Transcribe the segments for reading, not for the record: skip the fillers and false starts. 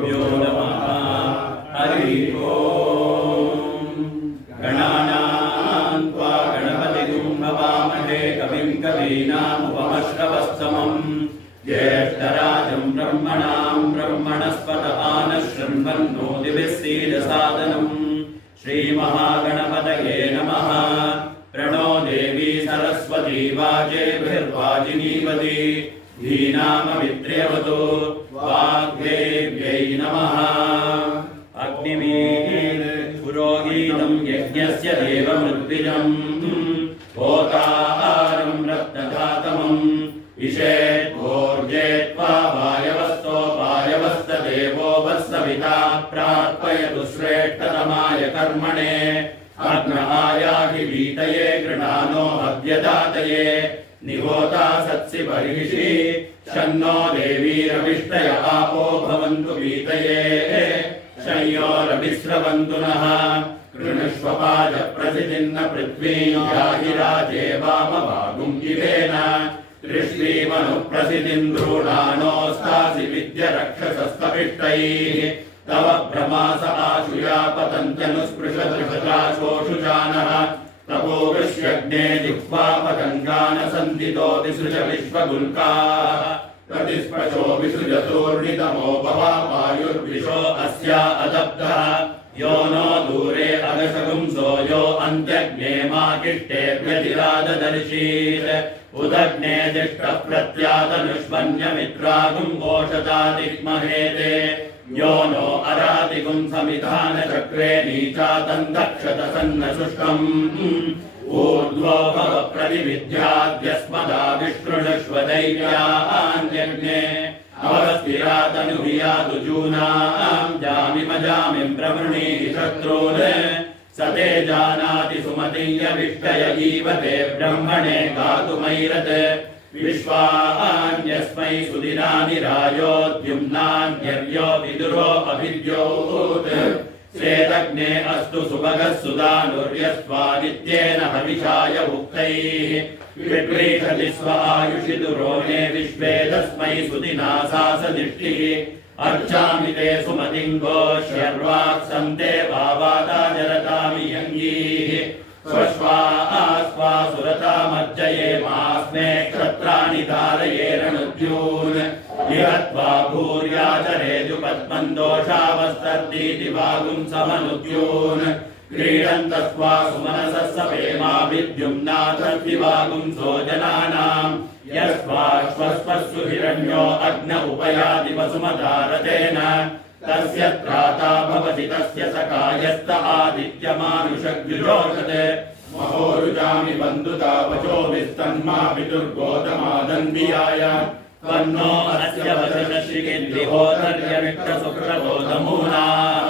गुरुभ्यो नमः। हरिः ओम्। गणानां त्वा गणपतिं भवामहे कविं कवीनामुपमश्रवस्तमम् ज्येष्ठराजं ब्रह्मणां ब्रह्मणस्पत आनः शृण्वन्नो दिभिः सीदसादनम्। श्रीमहागणपतये नमः। प्रणो देवी सरस्वती वाजेभिर्वाजिनीवती धीनामवित्र्यवतु वाग्देव्यै नमः। अग्निमीः पुरोहितं यज्ञस्य देवमृद्विजम् होतारं रत्नधातमम् इषेद्भोर्जेत्वा वायवस्तदेवो वत्सविता प्रार्पयतु श्रेष्ठतमाय कर्मणे। अग्न आयाहि वीतये गृणानो हव्यदातये निहोता सत्सि बर्हिषि शन्नो देवीरविष्टय आपो भवन्तु वीतये शय्योरभिस्रवन्तु नः। कृणुष्वपाद प्रसिदिन्न पृथ्वीं याहि राजे वामभागुं इवेन दृष्टीमनुप्रसिदिन्द्रूणानोस्तासि विद्य रक्षसस्तपिष्टैः तव भ्रमास आशुया पतन्त्यनुस्पृशदृशदाशोषुजानः तपो वृष्यग्ने जिह्वापतङ्गान सन्दितो विसृज विश्वगुल्काः प्रतिस्पशो विसृजतोर्णितमो भवायुर्विशो अस्या अदब्धः यो नो दूरे अगशगुंसो यो अन्त्यग्ने माकिष्टे व्यतिराददर्शीत् उदग्ने दिष्टः प्रत्यादनुष्वन्यमित्रागुं वोषतादिग्महेते यो नो अरातिगुं समिधानचक्रे नीचातन्दक्षत सन्न शुष्कम् ऊर्ध्वो भव प्रतिविद्याद्यस्मदा विष्णुष्वदैव्यान्यग्ने अवस्थिरातनुभियातु जूनां जामिमजामिं प्रवृणीः शत्रून् स ते जानाति सुमतीयविष्टय इव ते ब्रह्मणे गातुमैरत् विश्वान्यस्मै सुदिनानि राजोद्युम्नान्यर्यो विदुरो अभिद्योत् श्वेतग्ने अस्तु सुभगः सुदानुर्यस्वादित्येन हविषाय उक्तैः विप्रीषति स्व आयुषि दुरोणे विश्वे तस्मै सुदिना सासदिष्टिः अर्चामि ते सुमतिं घोष्यर्वाक्सन्ते भावाता जरतामि यङ्गीः स्वश्वा सुरतामर्जये मास्मे क्षत्राणि धारयेरणुद्यून् इहत्वा भूर्याचरेजुपद्मन् दोषावस्तर्दीति वागुं समनुद्यून् क्रीडन्तस्वा सुमनसः सपेमा विद्युम्नाथर्दिवागुं सोजनानाम् यस्वाश्वस्वस्सु हिरण्यो अग्न उपयाति वसुमधारतेन तस्य त्राता भवति तस्य सखायस्त आदित्यमानुषग्युजोषत् महोरुजामि बन्धुता वचो विस्तन्मा विदुर्गोतमादन्वियाय तन्नो अस्य वचनश्रिगिन्दिहोतर्यविष्टसुक्रबोधमूनाः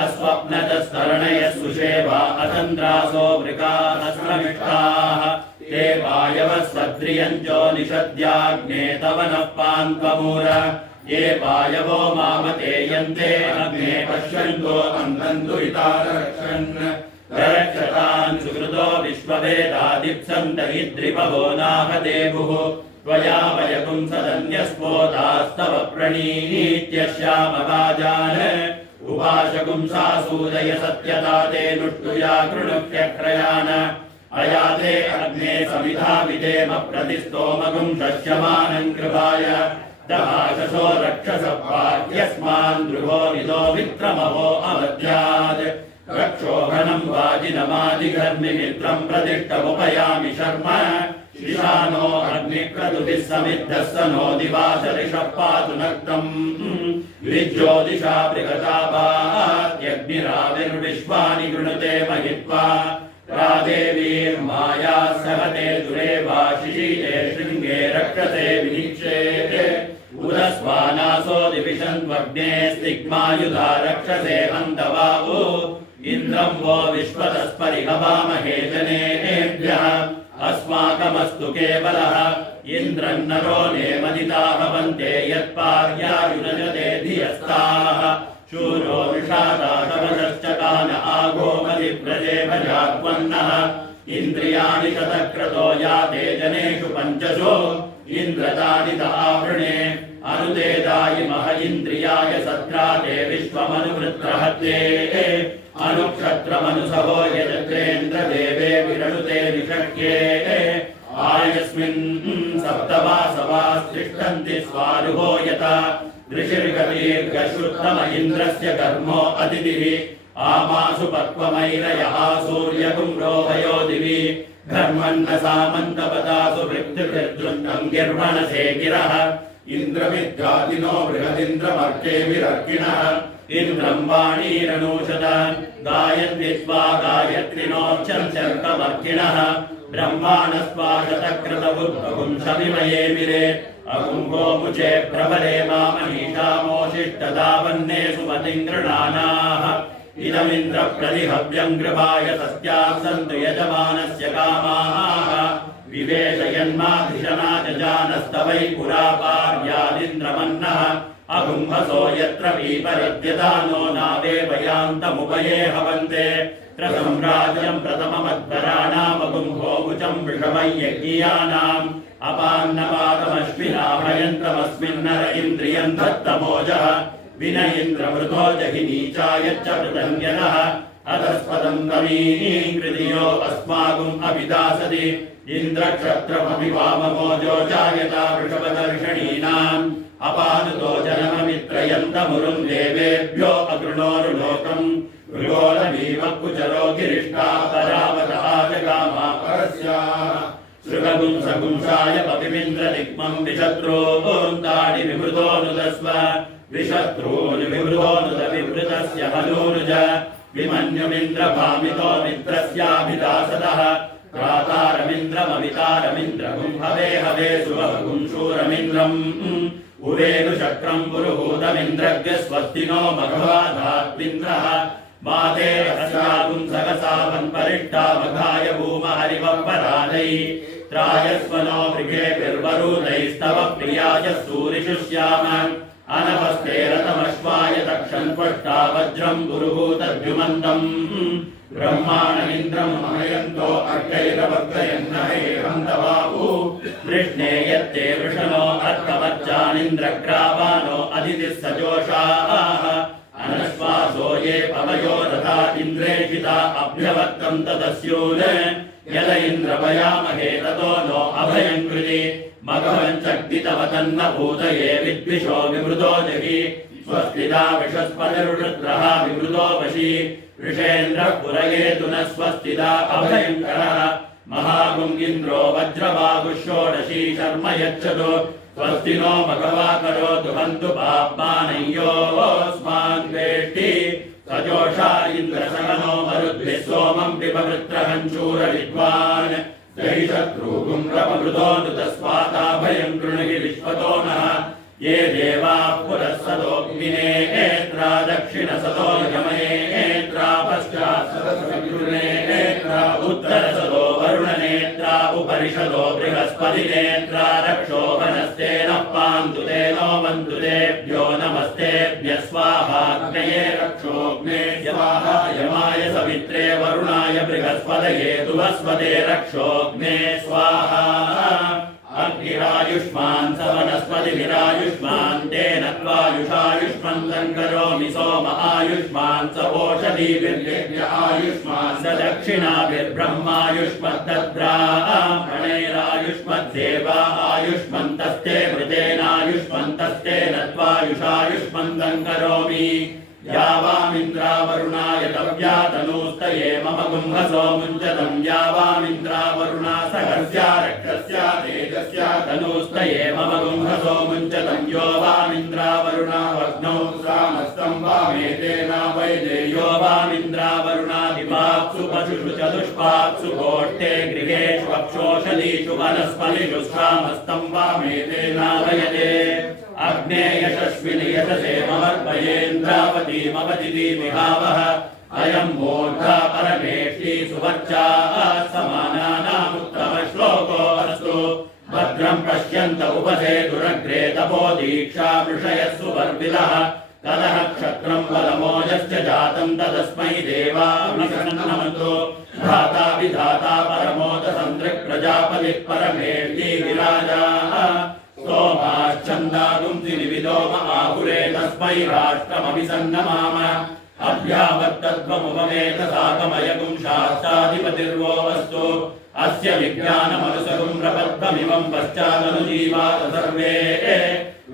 अस्वप्नदस्तरणयः सुषेवा अतन्द्रासो वृकाहस्रमिष्ठाः ते वायवः सद्रियञ्जो निषद्याग्ने तव नः पान्त्वमूर ये वायवो मामते यन्ते अग्ने पश्यन्तो अन्तन्तु इतारक्षन् रक्षतान् सुकृतो विश्ववेदादिप्सन्त इद्रिपवो नाह देवुः त्वया वयकुं सदन्यस्फोतास्तव प्रणीत्यश्यामवाजान् उपाशकुं सासूदय सत्यता ते नुष्टुया कृणुक्त्यक्रयान् अयाते अग्ने समिधा विदेम प्रतिस्तोमगुं शस्यमानं कृपाय दहाशसो रक्षसपाह्यस्मान् ध्रुवो निदो विक्रमवो अवध्यात् रक्षोघनं वाजिनमादिघर्मिमित्रं प्रतिष्ठमुपयामि शर्म ईशानो अग्निक्रतुभिः समिद्धः स नो दिवासरिषः पातु नक्तम् विज्योतिषा बृहतापात्यग्निराविर्विश्वानि गृणुते महित्वा प्रादेवीर्माया सहते दुरेवाशिषीते शृङ्गे रक्षसे विनीक्षे उदस्वानासो दिविषन्वग्ने स्तिग्मायुधा रक्षसे हन्तवावु इन्द्रं वो विश्वतस्परिहवामहे जनेभ्यः अस्माकमस्तु केवलः इन्द्रन्नरो नेमदिताः वन्ते यत्पार्यायुनजते धियस्ताः शूरो विषादाशवश्चकान आगोमदिव्रजे भजात्वन्नः इन्द्रियाणि शतक्रतो याते जनेषु पञ्चशो इन्द्रतानित आवृणे अनुदेदाय मह इन्द्रियाय सत्राते विश्वमनुवृत्रहत्ये अनुक्षत्रमनुसहो यजत्रेन्द्रदेवे विरणुते निषक्ये आयस्मिन् सप्तवासवास्तिष्ठन्ति स्वारुहो यथा ऋषिर्गतीर्गश्रुत्तम इन्द्रस्य कर्मो अतिथिः आमासु पक्वमैरयः सूर्यकुम्रोभयो दिवि घर्मन्न सामन्तपदासु वृत्तिर्दृष्टम् गिर्वणसे गिरः इन्द्रमिद्गादिनो बृहदिन्द्रमर्केभिरर्किणः इन्द्रम् वाणीरनूषत गायन्ति स्वा गायत्रिनोच्चम् शर्कमर्किणः ब्रह्माणस्वाशतकृतबुद्धपुंसविमये अकुम्भोमुचे प्रबले मामनीषामोशिष्टदावन्ने सुमतिङ्गृणानाः इदमिन्द्रप्रतिहव्यम् कृपाय तस्याः सन्तु यजमानस्य कामाः विवेशयन्माधिशना जानस्तवै पुरा पार्यादिन्द्रमन्नः अकुम्भसो यत्र विपरिद्यतानो नावेवयान्तमुपये हवन्ते त्रसम्राज्यम् प्रथममध्वराणामकुम्भोमुचम् वृषभयज्ञियानाम् अपान्नपादमश्विनाभयन्तमस्मिन्नर इन्द्रियम् दत्तमोजः विन इन्द्रमृतो जहि नीचायच्च पृतन्यनः अधस्पदम् तमीकृतियो अस्माकम् अभिदासति इन्द्रक्षत्रमपि वाममोजो जायता वृषभदर्शनीनाम् अपानुतो जनममित्रयन्तमुरुम् देवेभ्यो अगृणोरुलोकम् मृगोलमीव कुचरो गिरिष्ठा परावतः परस्याः सृगपुंसपुंसाय पपिमिन्द्रदिग्मम् विशत्रून्ताडि विवृतोऽनुदस्व विशत्रूनुविवृतोऽनुद विवृतस्य हनूनुज विमन्युमिन्द्रभामितो मित्रस्याभिदासदः प्रातारमिन्द्रमवितारमिन्द्रगुम् हवे हवे सुवहुम् शूरमिन्द्रम् उवेनुशक्रम् पुरुहूतमिन्द्रज्ञ स्वस्तिनो मघवाधात्विन्द्रः माते रहस्यागुम् सहसावन्परिष्टा मघाय भूमहरिवपराजै त्रायस्वनो मृगेभिर्वरूदैस्तव प्रियाय सूरिषु श्याम अनवस्ते रतमश्वाय दक्षन्त्वष्टा वज्रम् पुरुहूतद्युमन्तम् ब्रह्माणमिन्द्रम् महयन्तो अर्कैरवर्तयन्नहे हन्तवाहु कृष्णे यत्ते वृषणो अर्कवच्चानिन्द्रग्रावानो अदितिः सजोषाः अनश्वासो ये पवयो रथा इन्द्रेषिता अभ्यवर्तम् तदस्यून् यद इन्द्रपयामहे ततो नो अभयम् कृति मघवञ्चक्तितवतन्न भूतये विद्विषो विवृतो जहि स्वस्तिदा विषस्पतिरुद्रः विवृतो वशी ऋषेन्द्रः पुरयेतु न स्वस्तिदा अभयङ्करः महागुङ्गिन्द्रो वज्रबाहुषोडशी शर्म यच्छतु स्वस्ति नो मघवा करोतु हन्तु पाप्मानय्योऽस्मान् वेष्टि सजोषा इन्द्रसहनो मरुद्भिः सोमम् पिबवृत्रहञ्चूर विद्वान् जहि शत्रुगुम्रपमृतो नुतस्वाताभयम् कृणुहि विश्वतो नः ये देवाः पुरः सदोऽग्निने एत्रा दक्षिणसदो यमनेत्रा पश्चात् सदसविगृणेत्रा उत्तरसदो वरुणनेत्रा उपरिषदो बृहस्पतिनेत्रा रक्षो वनस्तेनः पान्तु तेनो वन्तु तेभ्यो नमस्तेभ्यः स्वाहाग्नये रक्षोऽग्ने स्वाहा यमाय सवित्रे वरुणाय बृहस्पतये तुवस्वते रक्षोऽग्ने स्वाहा अग्निरायुष्मान् स वनस्पतिभिरायुष्मान् तेन त्वायुषायुष्मन्तम् करोमि सोम आयुष्मान् स ओषधीभिर्यज्ञ आयुष्मान् स दक्षिणाभिर्ब्रह्मायुष्मद्दद्रामणैरायुष्मद्देवा आयुष्मन्तस्ते मृतेनायुष्मन्तस्तेन त्वायुषायुष्मन्तम् करोमि यावामिन्द्रावरुणाय तव्यातनूस्तये मम कुम्भसो मुञ्चतम् यावामिन्द्रावरुणा सहस्या रक्षस्या तेजस्या तनूस्तये मम कुम्भसो मुञ्चतम् यो वामिन्द्रावरुणा वग्नौ सामस्तम् वामेतेना वैदेयो वामिन्द्रावरुणा दिवाप्सु पशुषु चतुष्पाप्सु गोष्ठे गृहेषु अक्षोषधीषु वनस्पतिषु सामस्तम् वामेतेना वयते अग्ने यशस्विनि यशसे ममर्पयेन्द्रावतीमवतिति विभावः अयम् मूर्धा परमेष्टि सुवर्चा समानानामुत्तमश्लोको अस्तु भद्रम् पश्यन्त उपसेतुरग्रे तपो दीक्षा वृषयः सुवर्विलः ततः क्षत्रम् बलमोजस्य जातम् तदस्मै देवाभिसन्नमतो धाता विधाता परमोदसन्दृक् प्रजापतिः परमेष्टि विराजाः सोमाश्चन्दागुंसि निविदोम आहुरे तस्मै राष्ट्रमभिसन्नमाम अभ्यावर्तत्वमुपमेत साकमयगुं शास्त्राधिपतिर्वो वस्तु अस्य विज्ञानमनुसरुं प्रबद्धमिमं पश्चादनुजीवात सर्वे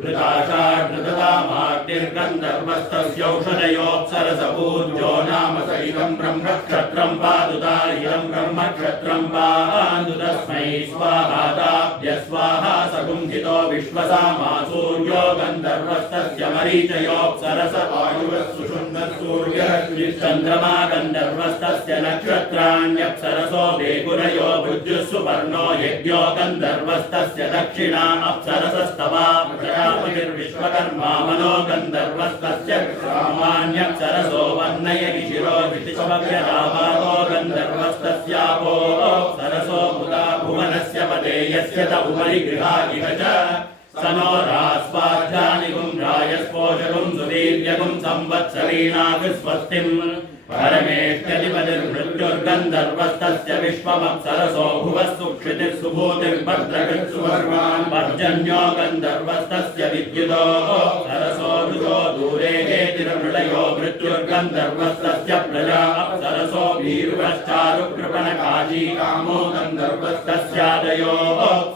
वृताषाढृततामार्तिर्गन्धर्वस्तस्यौषधयोऽप्सरसपूज्यो नाम सहितं ब्रह्मक्षत्रं पादुता इदं ब्रह्मक्षत्रं पादु तस्मै स्वाहाताभ्य स्वाहा सगुंहितो विश्वसामा सूर्यो गन्धर्वस्तस्य मरीचयोऽप्सरस वायुवः सुषुम्नसूर्यश्चन्द्रमा गन्धर्वस्तस्य नक्षत्राण्यप्सरसो वेकुरयो भुज्युः सुपर्णो यज्ञो गन्धर्वस्तस्य दक्षिणा अप्सरसस्तवा प्रजापतिर्विश्वकर्मा मनो गन्धर्वस्तस्य सामान्यप्सरसो वर्णय शिरो विशिष्टव्यदाभातो गन्धर्वस्तस्यापो सरसो मुदा भुवनस्य पदे यस्य त उपरि गृहा इह च स नो रास्वाध्यानिगुं रायस्पोषगुं सुवीर्यगुं संवत्सरीणाग स्वस्तिम् परमेष्ठ्यधिपतिर्मृत्युर्गन्धर्वस्तस्य विश्वमप्सरसो भुवः सुक्षितिर्सुभूतिर्भद्रकृत् सुवर्वान् पर्जन्यो गन्धर्वस्तस्य विद्युतो सरसो ऋतो दूरे हेतिर्मृळयो मृत्युर्गन्धर्वस्तस्य प्रजा अप्सरसो भीरुवश्चारुकृपणकाशी कामो गन्धर्वस्तस्यादयो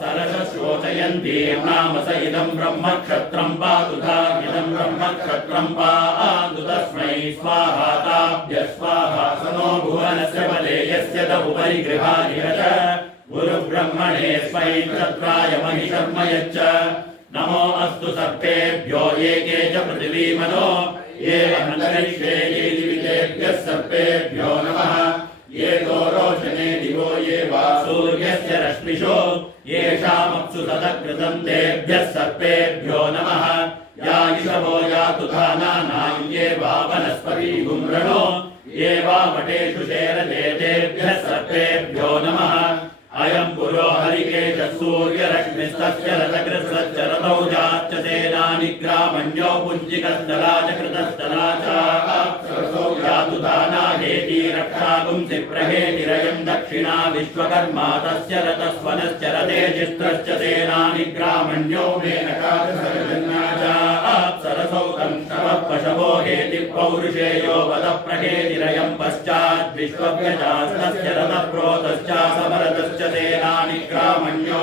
सरसशोचयन्तीर्नाम स इदं ब्रह्मक्षत्रं पातुधा इदं ब्रह्मक्षत्रं पातु तस्मै स्वाहाताभ्य स्वाहा सनो भुवनस्य पदे यस्य त उपरि गृहादिह च गुरुब्रह्मणे स्वैन्द्रत्राय महिषर्म यच्च नमो अस्तु सर्पेभ्यो एके च पृथिवीमनो ये अन्तरिक्षे ये दिवितेभ्यः सर्पेभ्यो नमः ये दोरोचने दिवो ये वा सूर्यस्य रश्मिषो येषामप्सु सदकृतं तेभ्यः सर्पेभ्यो नमः या इषवो यातु धानानां ये वा वनस्पतिगुं वृणो ये वा वटेषु शेरते तेभ्यः सर्पेभ्यो नमः अयं पुरो हरिकेशः सूर्यरश्मिस्तस्य रथकृत्सश्च रथौ जाश्च सेनानि ग्रामण्यो पुञ्जिकस्थला च कृतस्थला च सरसौ यातु दाना हेति रक्षागुंसि प्रहेतिरयं दक्षिणा विश्वकर्मा तस्य रथस्वनश्च रथेजिस्त्रश्च सेनानि ग्रामण्यो मेनका च सर्जन्या च सरसौ तं शवः पशवो हेति पौरुषेयो वदः प्रहेतिरयं पश्चात् विश्वव्यजास्तस्य रथप्रोतश्च समरतश्च सेनानि ग्रामण्यो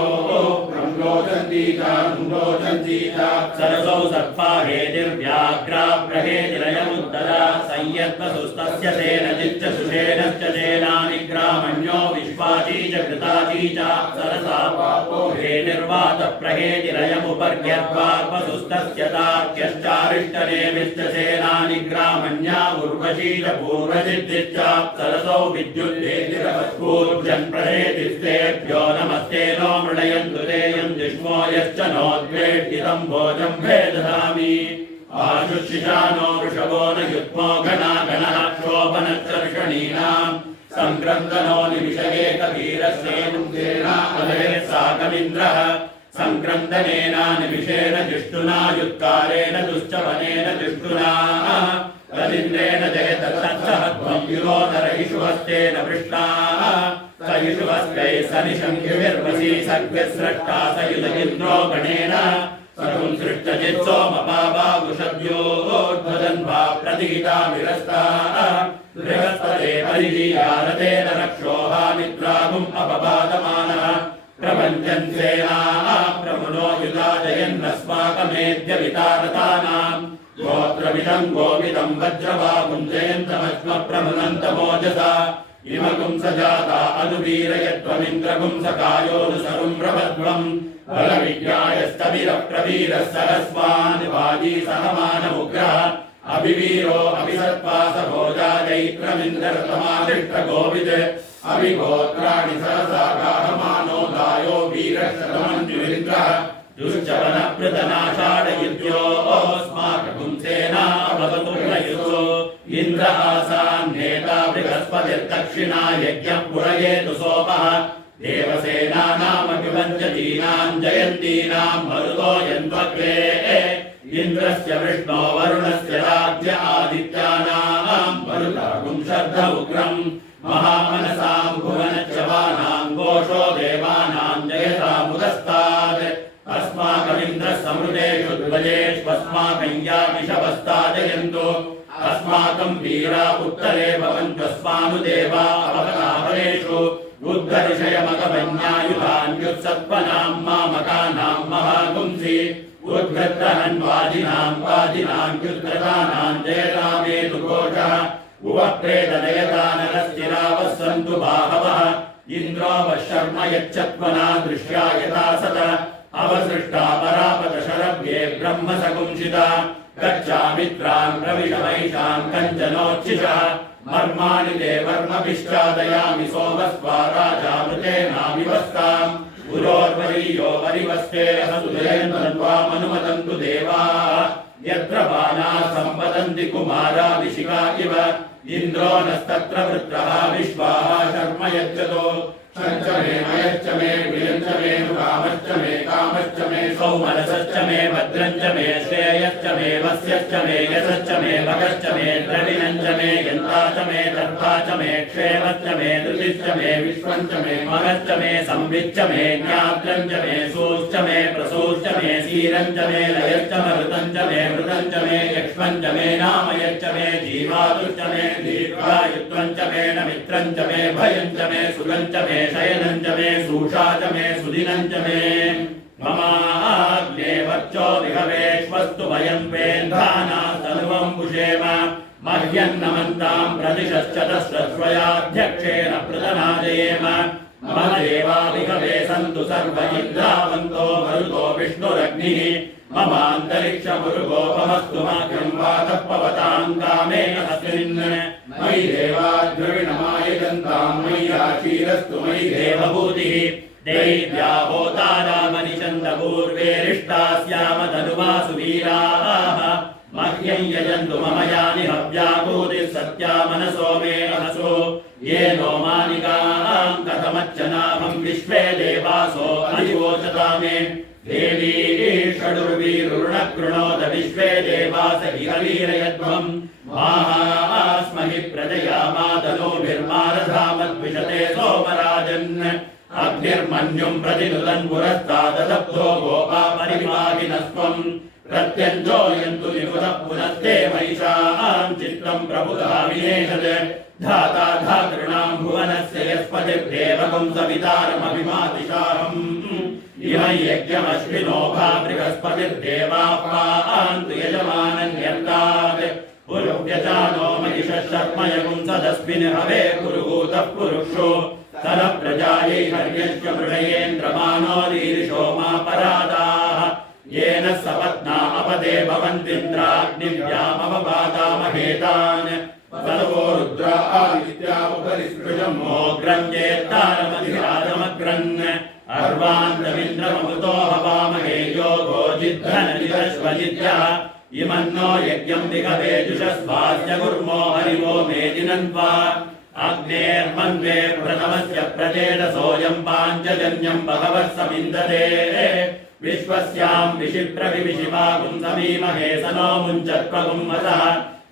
ब्रह्मोचन्तीता सरसौ सर्पा हेतिर्व्याघ्रा प्रहेतिरयमुत्तरा संयत्वसुस्तस्य सेनजिच्च सुषेणश्च सेनानि ग्रामण्यो विश्वाची च कृताची च सरसा पापो हेतिर्वात प्रहेतिरयमुपर्ग्यद्वार्पसुस्तस्य तार्क्यश्चारिष्टनेमिश्च सेनानि ग्रामण्या उर्वशी च पूर्वजिद्दिश्च सरसौ विद्युद्देतिरवत्पूर्जन् प्रहेतिस्तेभ्यो नमस्ते नो मृडयन्तु तेयं जिष्मो यश्च नोद्वेष्टितं भोजं भेदधामि आशुशिशानो वृषभो न युग्मो घना गणः क्षोभनश्चर्षणीनाम् संक्रन्दनो निमिषये कबीरस्येन्द्रेणामहे साकमिन्द्रः संक्रन्दनेन निमिषेण जिष्टुना युत्कारेण दुश्चवनेन जिष्टुना तदिन्द्रेण जयतत्सहत्वं युरोदरयिषुहस्तेन पृष्टाः स युषुहस्तैः सनिशङ्घ्युर्वशी सर्गस्रष्टा स युध इन्द्रो गणेन सर्वं सृष्टजित्सोमपावागुषद्योर्ध्वदन्वा प्रतिहिता विरस्ताः बृहस्पते परिजीयारतेन रक्षोहामित्रागुम् अपपादमानः प्रपञ्चन् सेनाः प्रमुनो युधाजयन्नस्माकमेद्य वितारतानाम् गोत्रविदं गोविदं वज्रवाकुञ्जयन्तमश्मप्रमुनन्तमोजसा इमकुं सजाता अनुवीरयत्वमिन्द्रकुं सकायोऽनुसरुं प्रभद्वम् बलविज्ञायस्तविरप्रवीरः सरस्वान् वाजी सहमानमुग्रः अभिवीरो अभिसत्पासभोजाजैत्रमिन्द्रतमादिष्टगोविद अभिगोत्राणि सहसा गाहमानो दायो वीरशतमञ्जुरिन्द्रः दुश्चवनप्रतनाषाढयुध्योऽस्माकपुंसेना भवतु प्रयुत्सो इन्द्र आसान्नेता बृहस्पतिर्दक्षिणा यज्ञः पुरयेतु सोमः देवसेनानामपि पञ्चतीनां जयन्तीनां मरुतो यन्त्वग्रे इन्द्रस्य विष्णो वरुणस्य राज्य आदित्यानाम् मरुतागुं शर्ध उग्रम् महामनसाम् भुवनच्यवानाम् घोषो देवानाम् जयतामुदस्तात् अस्माकमिन्द्रः समृतेषु ध्वजेष्वस्माकं यामिषवस्ताजयन्तु अस्माकं वीरा उत्तरे भवन्त्वस्मानुदेवा अवतापरेषु उद्धर्षयमगमन्यायुधान्युत्सत्पनां मामकानां महागुंसि उद्घृतहन्वादिनां वादिनां युद्धदानां जयरामेतु घोषः उपप्रेतनयता नरस्थिरावः सन्तु बाहवः इन्द्रो वः शर्म यच्छत्वना दृश्या यथा सत अवसृष्टा परापतशरभ्ये ब्रह्म सकुंसिता गच्छामित्रान् प्रविशमैषान् कञ्चनोच्छिषः मर्माणि ते वर्मभिश्चादयामि सोमस्वा राजामृतेनाविवस्ताम् पुरोर्वरीयो वरिवस्ते सुधेन्द्रन्वामनुमदन्तु देवाः यत्र बाणाः सम्पतन्ति कुमाराभिषिका इव इन्द्रो नस्तत्र वृत्रः विश्वाः शर्म यच्छतो शञ्च मे मयश्च मे प्रियञ्च मे कामश्च मे सौमनसश्च मे भद्रञ्च मे श्रेयश्च मे वस्यश्च मे यशश्च मे भगश्च मे द्रविणञ्च मे यन्ता च मे दर्भा च मे क्षेमश्च मे धृतिश्च मे विश्वञ्च मे मगश्च मे संविच्च मे ज्ञात्रञ्च मे सूश्च मे प्रसूश्च मे सीरञ्च मे लयश्च मरुतञ्च मे मृतञ्च मे यक्ष्मञ्च मे नामयश्च मे जीवातुश्च मे दीर्घायुत्वञ्च मे नमित्रञ्च मे भयञ्च मे सुगञ्च मे शयनञ्च मे सूषा च मे सुदिनञ्च मे ममाग्ने वर्चो विहवेश्वस्तु वयं वेन्धाना तनुवं पुषेम मह्यन्नमन्तां प्रतिशश्चतस्रस्वयाध्यक्षेण प्रतनादयेम मम देवा विहवे सन्तु सर्व इन्द्रावन्तो मरुतो विष्णुरग्निः ममान्तरिक्षमुरुगोपमस्तु माघ्यं वातः पवतां कामेन अस्मिन् मयि देवा द्रविणमायजन्तां मय्याशीरस्तु मयि देवभूतिः दैव्या होतारामनिचन्दपूर्वेरिष्टा स्याम तनुवासु वीराः मह्यं यजन्तु मम यानि हव्याभूतिः सत्या मनसो मे अहसो ये नो मानिकां कथमच्चनाभं विश्वे देवासो अधिवोचता मे देवी षडुर्वीरुणकृणोत विश्वे देवास हिरवीरयध्वम् माहास्महि प्रजया मातनोभिर्मारधामद्विषते सोमराजन् अग्निर्मन्युं प्रतिनुदन् पुरस्ताददब्धो गोपा परिवाहिनस्त्वम् प्रत्यञ्जोयन्तु निपुतः पुनस्ते महिषां चित्तं प्रबुधा विनेशत् धाता धातॄणां भुवनस्य यस्पतिर्देवकं सवितारमभिमातिशाहम् इमं यज्ञमश्विनो भा बृहस्पतिर्देवापान्तु यजमानन्यर्तात् पुरुव्यजानो महिषः शर्मयगुं सदस्मिन् हवे पुरुहूतः पुरुषो तल प्रजायै हर्यश्च मृडयेन्द्रमानो रीरिषो मा परादाः येन सपत्ना अपदे भवन्तीन्द्राग्निव्यामवपादामहेतान् तदवो रुद्रा आदित्या उपरिस्पृशमोग्रं चेत्तारमधिराजमग्रन् अर्वान्तमिन्द्रममृतो हवामहे योगो जिद्धनजिदश्वजिद्यः इमन्नो यज्ञं विहवेजुषस्वास्य कुर्मो हरिवो मेदिनन्वा अग्नेर्मन्वे प्रथमस्य प्रचेदसोऽयं पाञ्चजन्यं बहवः समिन्दते विश्वस्यां विशिप्रविशिवागुं समीमहे स नो मुञ्चत्वगुं वसः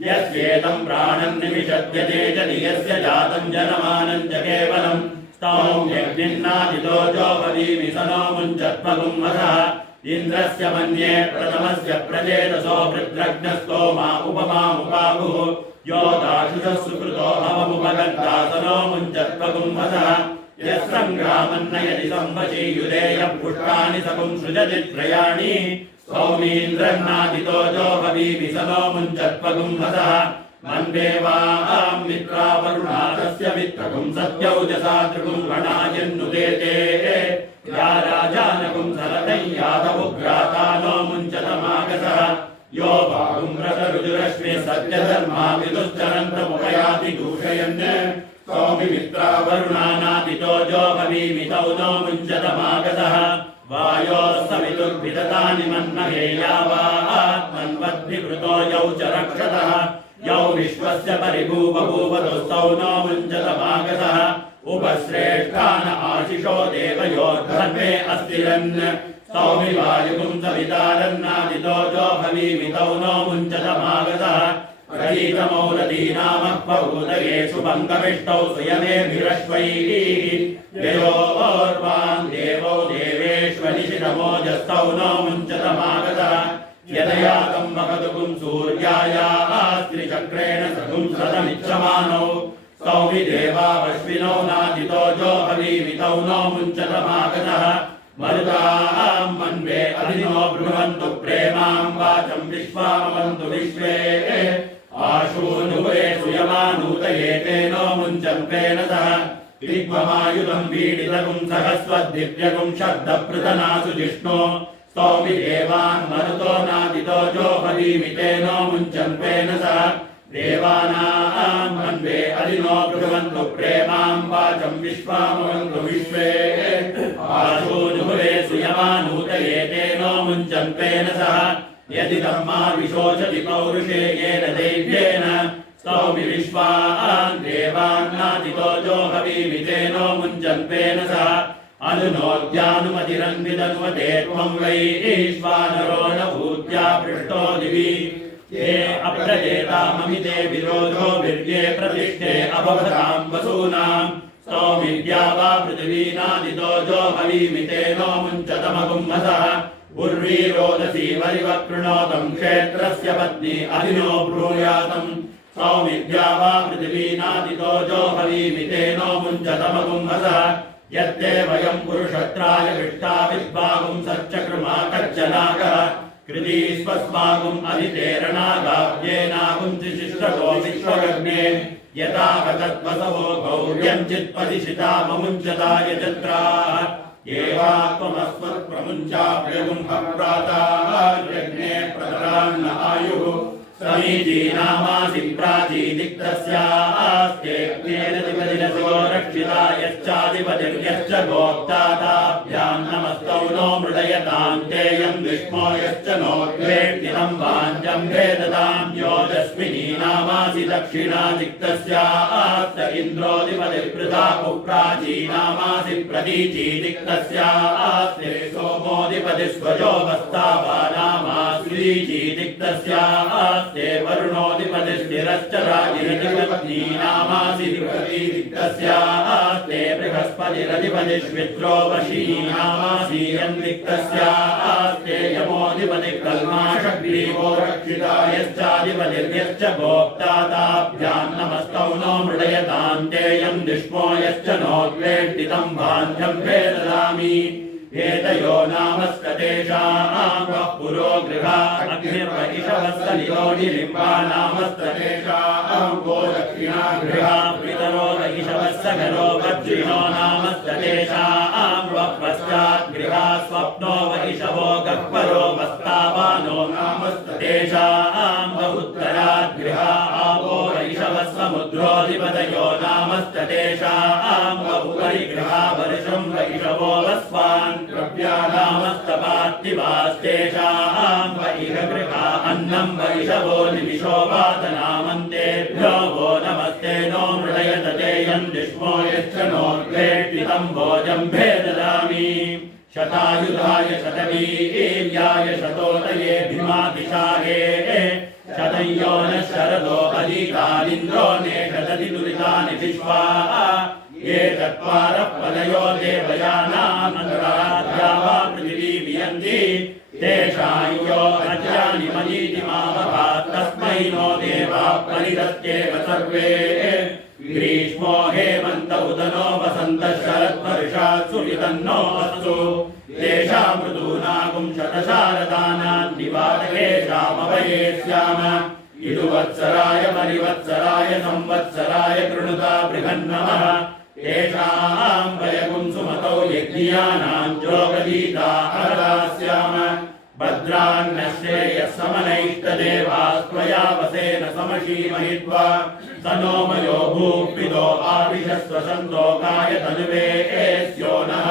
यस्येदं प्राणं निमिषद्यते च नियस्य जातं जनमानं च केवलम् स्तौं यज्ञिन्नादितो जोपवीमि स नो मुञ्चत्वगुं वसः इन्द्रस्य मन्ये प्रथमस्य प्रचेदसो वृद्रग्नस्तो मा उपमामुपाहुः यो दाशुषः सुकृतो भवमुपगन्ता स नो मुञ्चत्वगुं वसः यस्सङ्ग्रामन्नयति संवशीयुधेयः पुष्टानि सकुं सृजति त्रयाणि सौमीन्द्रन्नादितो जोभवीमि स नो मुञ्चत्वगुं वसः मन्देवां मित्रावरुणादस्य मित्रगुं सत्यौजसा त्रिगुं गणायन्नुदेते या राजानगुं सरतं यादवुग्राता नो मुञ्चतमागसः यो बाहुं रसरुजुरश्मे सत्यधर्मा विदुश्चरन्तमुपयाति दूषयन् सौमिमित्रावरुणानादितो जोभवीमि तौ नो मुञ्चतमागसः वायोस्तमितुर्भिदतानि मन्महे यावात्मन्वद्भिवृतो यौ च रक्षतः यौ विश्वस्य परिभूवभूवतुस्तौ नो मुञ्चतमागसः उपश्रेष्ठान आशिषो देवयोर्धर्मे अस्तिरन् स्तौमि वायुगुं सवितारन्नादितो जोहवीमितौ नो मुञ्चतमागतः प्रतीतमौरदीनामः पौदयेषु बङ्गविष्टौ सुयमेभिरश्वैः ययोर्वान् देवो देवेष्वनिशितमोजस्तौ नो मुञ्चतमागतः यदयातं महदुगुं सूर्यायाः स्त्रिचक्रेण सगुं सदमिच्छमानौ स्तौमि देवावश्विनौ नादितो जोहवीमितौ नो मुञ्चतमागतः मरुतां मन्वे अधिनो ब्रुवन्तु प्रेमां वाचं विश्वामवन्तु विश्वे आशूनुवे सुयमानूतये तेनो मुञ्चन्तेन सह दिग्वमायुधं वीडितगुं सहस्वद्दिव्यगुं शब्दपृतनासु जिष्णो स्तौमि देवान् मरुतो नादितो जोहवीमितेनो मुञ्चन्तेन सह देवानां मन्वे अधिनो ब्रुवन्तु प्रेमां वाचं विश्वामवन्तु विश्वे आशूनुवे सुयमानूतये तेनो मुञ्चन्तेन सह यदिदं मा विशोचति पौरुषे येन दैव्येन स्तौमि विश्वान् देवान्नादितो जोहवीमितेनो मुञ्चन्तेन सह अनुनोद्यानुमतिरन्विदनुमते त्वं वै ईश्वानरो न भूत्या पृष्टो दिवि ये अप्रजेताममिते विरोधो वीर्ये प्रतिष्ठे अभवतां वसूनां स्तौमि द्यावा पृथिवीनादितो जोहवीमितेनो मुञ्चतमगुम्हसः उर्वीरोदसी वरिवकृणोतं क्षेत्रस्य पत्नी अधिनो ब्रूयातं स्तौमि द्यावा पृथिवीनादितो जोहवीमितेनो मुञ्चतमगुम्हसः यत्ते वयं पुरुषत्राय विष्टा विद्वागुं सच्चकृमा कच्चनागः कृती स्वस्मागुम् अधितेरणागाव्येनागुं त्रिशिष्टको विश्वगग्ने यथा गतत्वसवो गौर्यं चित्पदिशिताममुञ्चताय चत्राः एवात्ममस्मत्प्रमुञ्चाप्यगुम्भप्रातार्यग्ने प्रतरान्न आयुः समीचीनामासि प्राचीदिक्तस्यास्तेऽग्नेन दिवदिनसो रक्षिता यश्चादिपतिर्यश्च गोप्ताताभ्यां नमस्तौ नो मृडयतां तेयं विष्मो यश्च नोद्वेट्टिनं वाञ्जं भेदतां योजस्विनीनामासि दक्षिणादिक्तस्यास्त इन्द्रोऽधिपतिर्वृथा कुप्राचीनामासि प्रतीचीदिक्तस्यास्ते सोमोऽधिपतिस्वजो वस्तावानामास्वीचीदिक्तस्य आस्ते वरुणोऽधिपतिस्थिरश्च राजिरधिपत्नीनामासि दिक्तस्य आस्ते बृहस्पतिरधिपतिष्वित्रो वशीनामासि यन्दिक्तस्य आस्ते यमोऽधिपतिकल्माषग्रीवो रक्षिता यश्चाधिपतिर्यश्च गोप्ताताभ्यां नमस्तौ नो मृडयतां तेयं दिष्मो यश्च नोद्वेट्टितं भान्यं भेददामि एतयो नामस्ततेषां वः पुरो गृहा अग्निर्वहिषवस्तनिलो निलिम्बा नामस्ततेषां वो दक्षिणा गृहा पितरो वहिषवस्य घरो वज्रिणो नामस्ततेषां वः पश्चात् गृहा स्वप्नो वहिषवो गह्वरो वस्तावानो नामस्ततेषां वः उत्तरात् गृहा आवो वहिषवः समुद्रोऽधिपतयो नामस्ततेषां वः उपरि गृहा वर्षं वहिषवो वस्वान् द्रव्यानामस्तपात्तिवास्तेषां वैह गृहा अन्नं वैषवो निमिषो वातनामन्तेभ्यो वो नमस्ते नो मृडयत तेयं दिष्मो यश्च नोद्वेट्टितं भोजं भेददामि शतायुधाय शतवीर्याय शतोदये भीमातिशाहे शतयो नः शरदो अधीतानिन्द्रो नेषदति दुरितानि विश्वा ये चत्वारः पदयो देवयानामन्तराध्या वा पृथिवी वियन्ति तेषां यो अज्ञानि मनीति मामभात् तस्मै नो देवा परिदत्येव सर्वे ग्रीष्मो हेमन्त उदनो वसन्तः शरद्वर्षात् सुवितन्नो अस्तु तेषां ऋतूनागुं शतशारदानां दिवातेषामवये स्याम इदुवत्सराय परिवत्सराय संवत्सराय कृणुता बृहन्नमः तेषां वयगुं सुमतौ यज्ञियानां जोगदीता अरदास्याम भद्रान्नश्रेयः समनैष्टदेवास्त्वया वसेन समशीमहित्वा तनोमयो भूपिदो आविशस्वसन्तो गायतनुवे स्यो नः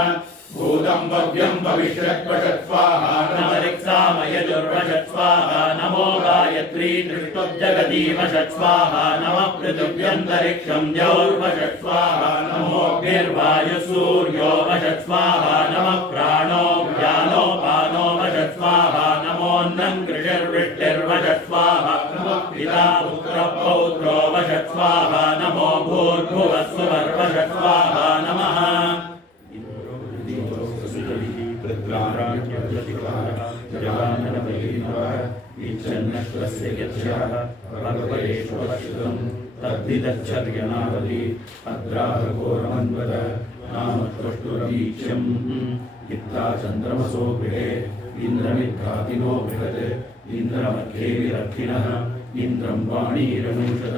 भूतं भव्यं भविष्यत्वषत्स्वाहा नमरिक्सामयजुर्वषत्स्वाहा नमो गायत्री दृष्टुब्जगतीमषत्स्वाहा नमः पृथिव्यन्तरिक्षं द्यौर्वषत्स्वाहा नमोऽग्निर्वायुः सूर्यो वषत्स्वाहा नमः प्राणो व्यानोपा नमोऽन्नं कृषिर्वृष्टिर्वशत्स्वाहा पिता पुत्रपौत्रो वशत्स्वाहा नमो भूर्भुवस्सुवर्वशत्स्वाहा नमः इच्छन्नश्वस्य यच्छः भगवयेष्वश्रुतं तद्विदच्छर्यनावली अद्राहघोरमन्वद नाम त्वष्टुरवीक्ष्यम् इत्था चन्द्रमसो गृहे इन्द्रमित्रातिनो बृहत् इन्द्रमध्ये विरक्षिणः इन्द्रं वाणीरनुषद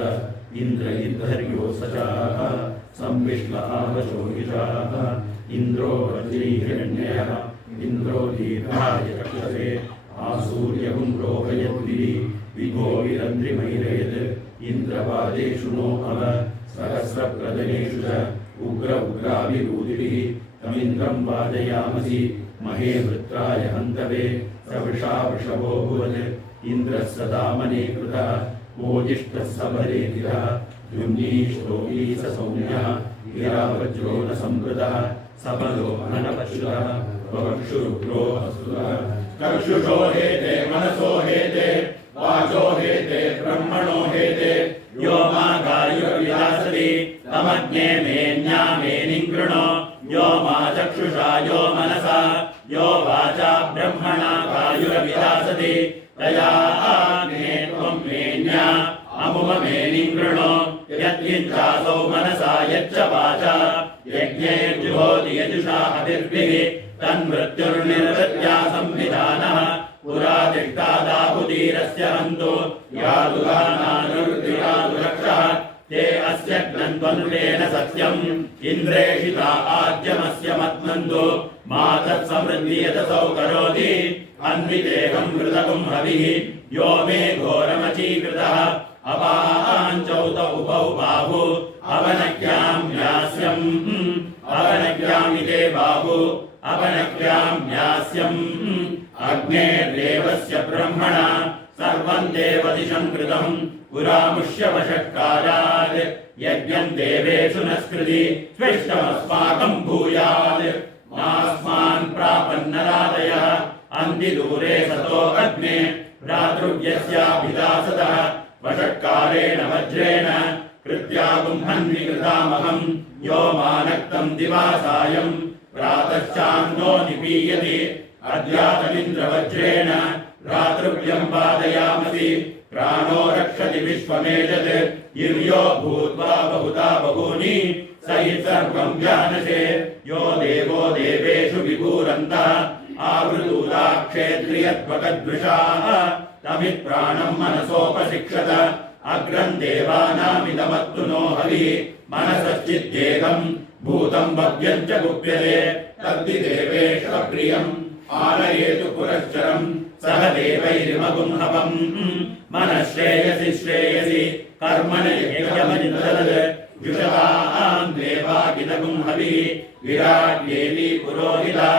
इन्द्र इद्धर्यो सचाः संविश्व आवशोहिषाः इन्द्रो वज्रीहिरण्यः इन्द्रो दीर्घाय चक्षसे आसूर्यं रोहयद्भिः विभो विरन्ध्रिमैरयत् इन्द्रपादेषु नो अव सहस्रप्रदनेषु च उग्र उग्राभिरूधिभिः तमिन्द्रं वादयामसि महे वृत्राय हन्तवे सवृषा वृषभो भुवन् इन्द्रः सदामने कृतः मोजिष्ठः सबलेधिरः द्युम्नीष्टोमी स सौम्यः गिरावज्रो न संवृतः सबलो अनपश्रुतः ववक्षुरुग्रो असुरः चक्षुषो हेते मनसो हेते वाचो हेते ब्रह्मणो हेते यो मा गायुर्विलासति तमग्ने मेऽन्यामेनिं कृणो यो मा चक्षुषा यो मनसा यो वाचा ब्रह्मणा गायुर्विलासति तया आग्ने त्वं मेऽन्या अमुममेनिं कृणो यद्यञ्चासौ मनसा यच्च वाचा यज्ञैर्जुहोति यजुषा हविर्भिः तन्मृत्युर्निर्वृत्या संविधानः पुरा दिष्टादाहुतीरस्य हन्तु यादुगानानुर्दियादुरक्षः ते अस्य ग्नन्त्वनुतेन सत्यम् इन्द्रेषिता आद्यमस्य मत्मन्तु मा तत्समृद्धियतसौ करोति अन्वितेहं हृदकुं हविः यो मे घोरमचीकृतः अपाञ्चौत उपौ बाहु अवनक्यां यास्यम् अवनक्यामिते बाहु अवनक्यां यास्यम् अग्नेर्देवस्य ब्रह्मणा सर्वं देवदिशं कृतं पुरामुष्यवषट्कारात् यज्ञं देवेषु न स्कृति स्विष्टमस्माकं भूयात् नास्मान् प्रापन्नरादयः अन्तिदूरे सतो अग्ने भ्रातृव्यस्याभिदासतः वषट्कारेण वज्रेण कृत्यागुंहन्विकृतामहं यो मानक्तं दिवासायं प्रातश्चान्दो निपीयति अद्यातमिन्द्रवज्रेण भ्रातृव्यं पादयामसि प्राणो रक्षति विश्वमेजत् इर्यो भूत्वा बहुधा बहूनि स हि सर्वं जानसे यो देवो देवेषु विभूरन्तः आवृतूदाक्षेत्रियत्वकद्वृषाः तमित्प्राणं मनसोपशिक्षत अग्रं देवानामिदमत्तु नो हविः मनसश्चिद्देहं भूतं भव्यं च गुप्यते तद्धि देवेषु प्रियम् आनयेतु पुरश्चरं सह देवैरिमगुं हवम् मनश्रेयसि श्रेयसि कर्मण यज्ञमनितरद् जुषतां देवागिनगुं हविः विराट्येली पुरोहिता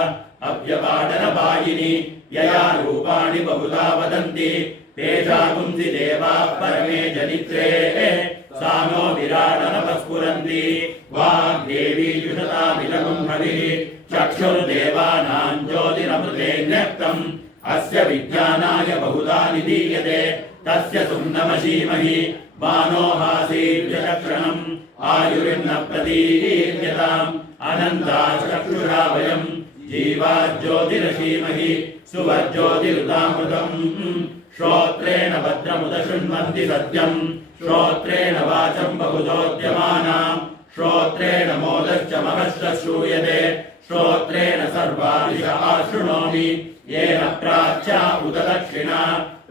अव्यपाटनपायिनी यया रूपाणि बहुधा वदन्ति तेषागुंसि देवाः परमे जनित्रे सा नो विराटनपस्फुरन्ति वाग्देवी जुषतामिदगुं हविः चक्षुर्देवानां ज्योतिरमृते न्यक्तम् अस्य विज्ञानाय बहुधा निदीयते तस्य सुम्नमशीमहि बाणो हासीर्यचक्षणम् आयुर्न प्रदीयताम् अनन्ताश्चक्षुषा वयम् जीवाज्योतिरशीमहि सुवर्ज्योतिरुदामृतम् श्रोत्रेण भद्रमुदशृण्वन्ति सत्यम् श्रोत्रेण वाचं बहुधोद्यमानाम् श्रोत्रेण मोदश्च महश्च श्रूयते श्रोत्रेण सर्वादिश आशृणोमि येन प्राच्या उत दक्षिणा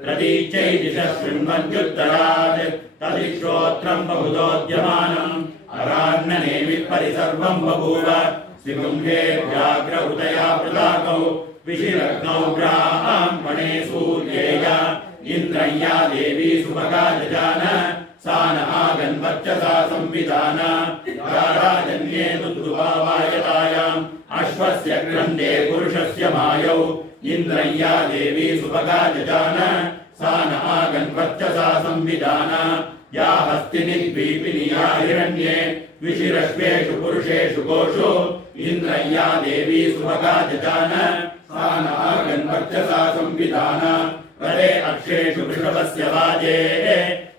प्रतीच्यै दिशः शृण्वन्त्युत्तरात् तदि श्रोत्रम् बहुधोद्यमानम् अरान्ननेमि परिसर्वम् बभूव श्रीगुम्भे व्याघ्र उदया प्रदाकौ विशिरग्नौ ब्राह्मणे सूर्येय इन्द्रय्या देवी सुभगा जजान सा न आगन्वर्चसा संविधान राजन्ये दुन्दुभावायतायाम् अश्वस्य क्रन्दे पुरुषस्य मायौ इन्द्रय्या देवी सुभगा जजान सा न आगन्वर्चसा संविधान या हस्तिनि द्वीपिनि या हिरण्ये विशिरश्वेषु पुरुषेषु गोषु इन्द्रय्या देवी सुभगा जजान सा न आगन्वर्चसा संविधान पदे अक्षेषु वृषभस्य वाजे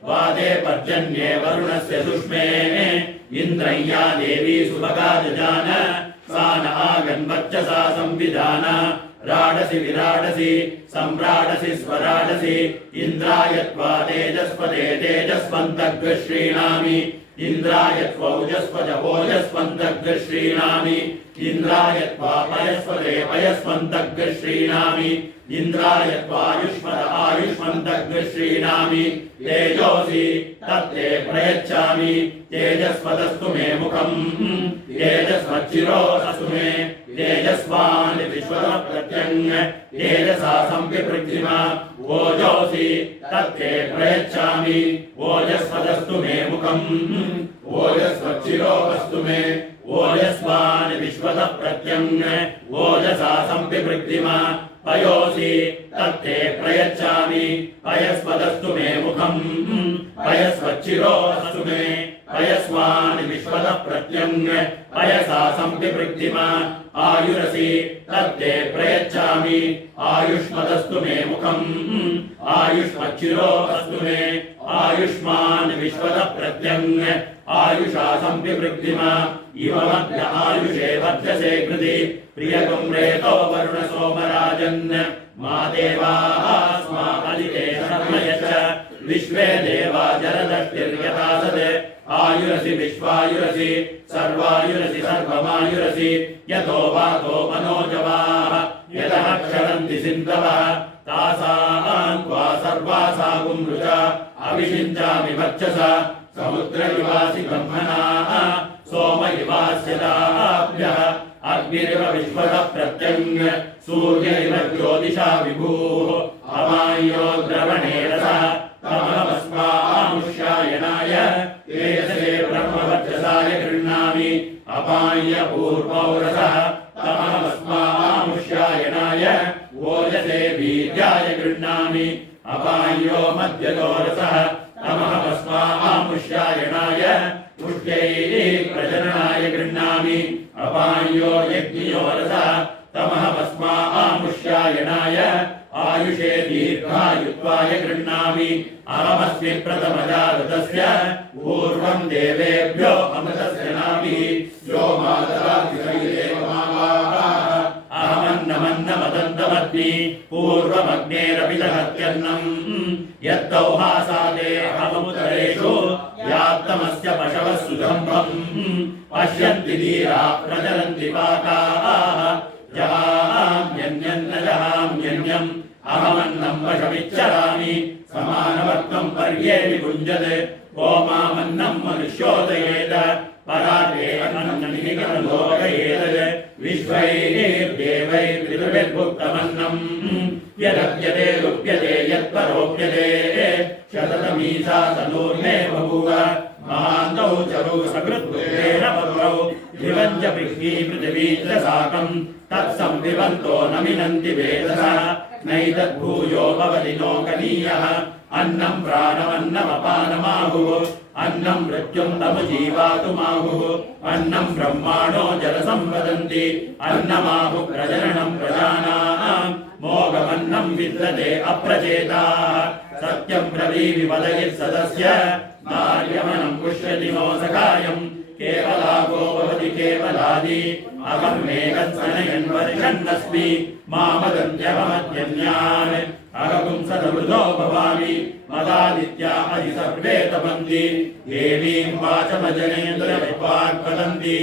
वादे पर्जन्ये वरुणस्य सुष्मे इन्द्रय्या देवी सुभगा जजान सा न आगन्वर्चसा संविधान राडसि विराडसि सम्राडसि स्वराडसि इन्द्राय त्वा तेजस्पदे तेजस्वन्तग्र श्रीणामि इन्द्राय त्वौजस्पद ओजस्वन्तग्र श्रीणामि इन्द्राय त्वा पयस्पदे पयस्वन्तग्र श्रीणामि इन्द्राय त्वायुष्मद आयुष्मन्तग्र श्रीणामि तेजोसि तत्ते प्रयच्छामि तेजस्वदस्तु मे मुखम् तेजस्वच्चिरो अस्तु मे तेजस्वान् विश्वतः प्रत्यङ् तेजसा संविपृथिमा ओजोसि तत्ते प्रयच्छामि ओजस्वदस्तु मे मुखम् ओजस्वच्चिरो अस्तु मे ओजस्वान् विश्वतः प्रत्यङ् ओजसा संविपृथिमा पयोसि तत्ते प्रयच्छामि पयस्वदस्तु मे मुखम् पयस्वच्चिरो अस्तु मे पयस्वान् विश्वतः प्रत्यङ् पयसा संविपृथिमा आयुरसि तत्ते प्रयच्छामि आयुष्मदस्तु मे मुखम् आयुष्मच्चिरो अस्तु मे आयुष्मान् विश्वतः प्रत्यङ् आयुषा संविपृथिमा इव मध्य आयुषे वर्चसे कृति प्रियगुं रेतो वरुण सोमराजन् मा देवाः स्मा अदिते शर्मयश्च विश्वे देवा जरदष्टिर्यथा सत् आयुरसि विश्वायुरसि सर्वायुरसि सर्वमायुरसि यतो वातो मनोजवाः यतः क्षरन्ति सिन्धवः तासां त्वा सर्वासागुं रुचा अभिषिञ्चामि वर्चसा समुद्र इवासि ब्रह्मणाः सोम इवास्यताभ्यः अग्निरिव विश्वतः प्रत्यङ् सूर्य इव ज्योतिषा विभुः अमायो द्रवणे रसः तमहमस्मामुष्यायनाय तेजसे ब्रह्मवर्चसाय गृह्णामि अपाय्य पूर्वो रसः तमहमस्मामुष्यायनाय ओजसे वीर्याय गृह्णामि अपायो मध्यतो रसः तमहमस्मामुष्यायनाय पुष्ट्यै प्रजननाय गृह्णामि अपायो यज्ञयो रसः तमहमस्मामुष्यायनाय आयुषे दीर्घायुत्वाय गृह्णामि अहमस्मि प्रथमजातस्य पूर्वं देवेभ्यो अमृतस्य नाभिः यो अहमन्नमन्नमदन्तमग्नि पूर्वमग्नेरपि दहत्यन्नम् यत्तौहासादे अहमुदरेषु यात्तमस्य पशवः सुगम्भम् पश्यन्ति धीरा प्रचलन्ति पाकाः जहाम्यन्यन्न जहाम्यन्यम् अहमन्नं वशमिच्छरामि समानवर्त्वं पर्ये विभुञ्जत् को मामन्नं मनुष्योदयेत परार्ये अन्ननिहितलोकयेतत् विश्वैर्देवैर्पितृभिर्भुक्तमन्नम् यदप्यते लुप्यते यत्परोप्यते शततमीसा तनूर्मे बभूव महान्तौ चरौ सकृद्बुद्धेन पत्रौ दिवञ्च पृथ्वी पृथिवी च साकम् तत्संविवन्तो न मिनन्ति वेदसः नैतद्भूयो भवति लोकनीयः अन्नं प्राणमन्नमपानमाहुः अन्नं मृत्युं तमुजीवातुमाहुः अन्नं ब्रह्माणो जलसंवदन्ति अन्नमाहुः प्रजननं प्रजानाम् मोघमन्नं विद्यते अप्रचेताः सत्यं ब्रवीमि वदयित्सदस्य नार्यमनं पुष्यति नो सखायम् केवलागो भवति केवलादि अहं मेघस्तनयन् वर्षन्नस्मि मामदन्त्यहमद्यन्यान् अहगुं सदवृतो भवामि मदादित्या अधि सर्वे तपन्ति देवीं वाचमजनेन्द्रविपार्पतन्ति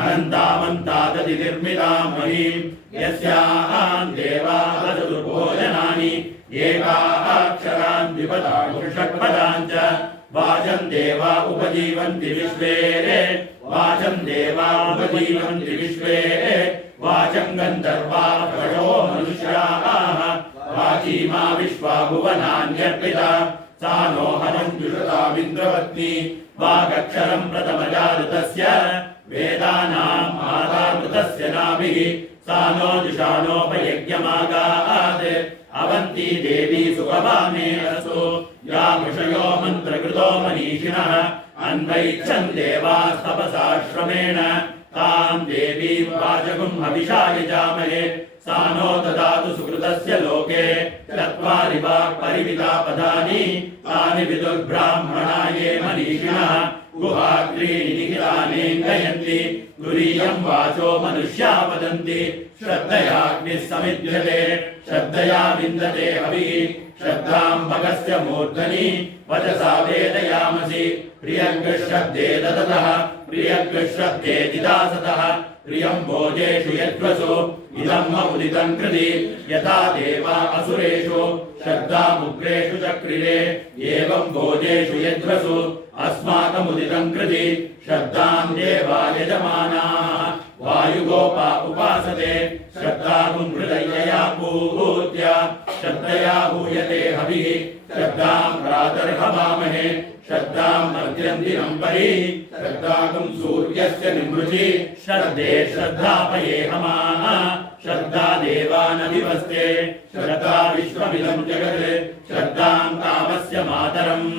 अनन्तामन्तादति निर्मितां महीं यस्यां देवाः चतुर्भोजनानि एकाक्षरान् द्विपदां षट्पदां च वाचं देवा उपजीवन्ति विश्वे वाचं देवा उपजीवन्ति विश्वे वाचं गन्धर्वा प्रजो मनुष्याः वाचीमा विश्वा भुवनान्यर्पिता सा नो हरञ्जुषतामिन्द्रवत्नी वागक्षरं प्रथमजातस्य वेदानां मातामृतस्य नाभिः सा नो जुषाणोपयज्ञमागात् अवन्ती देवी सुभवामे असो या ऋषयो मन्त्रकृतो मनीषिणः अन्वैच्छन् देवास्तपसाश्रमेण तां देवीं वाचकुं हविषा यजामहे सा नो ददातु सुकृतस्य लोके चत्वारि वाक्परिमितापदानि तानि विदुर्ब्राह्मणा ये मनीषिणः गुहाग्रीणि निहितानेङ्गयन्ति तुरीयं वाचो मनुष्या वदन्ति श्रद्धयाग्निः समिद्यते श्रद्धया विन्दते हविः श्रद्धां भगस्य मूर्धनि वचसा वेदयामसि प्रियङ्गश्रद्धे ददतः प्रियङ्गश्रद्धे दिदासतः प्रियं भोजेषु यद्वसो इदम् उदितं कृति यथा देवा असुरेषु श्रद्धामुग्रेषु चक्रिरे एवं भोजेषु यद्वसु अस्माकमुदितं कृति श्रद्धां देवा यजमानाः वायुगोपा उपासते श्रद्धागुं हृदयया पूज्य श्रद्धया हूयते हविः श्रद्धां प्रातर्हवामहे श्रद्धां मध्यं दिनं परि श्रद्धागुं सूर्यस्य निमृचि श्रद्धे श्रद्धापये हमाः श्रद्धा देवानभिवस्ते श्रद्धा विश्वमिदं जगत् श्रद्धां कामस्य मातरम्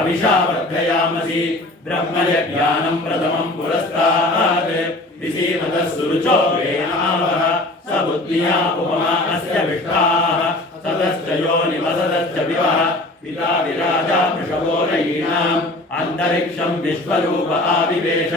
अविशा वर्धयामसि ब्रह्मयज्ञानं प्रथमं पुरस्तात् विसीमतः सुरुचो वेनावः स बुद्धिया उपमा अस्य विष्टाः सतश्च योनिवसतश्च विवः पिता विराजा वृषभो रयीणाम् अन्तरिक्षं विश्वरूप आविवेश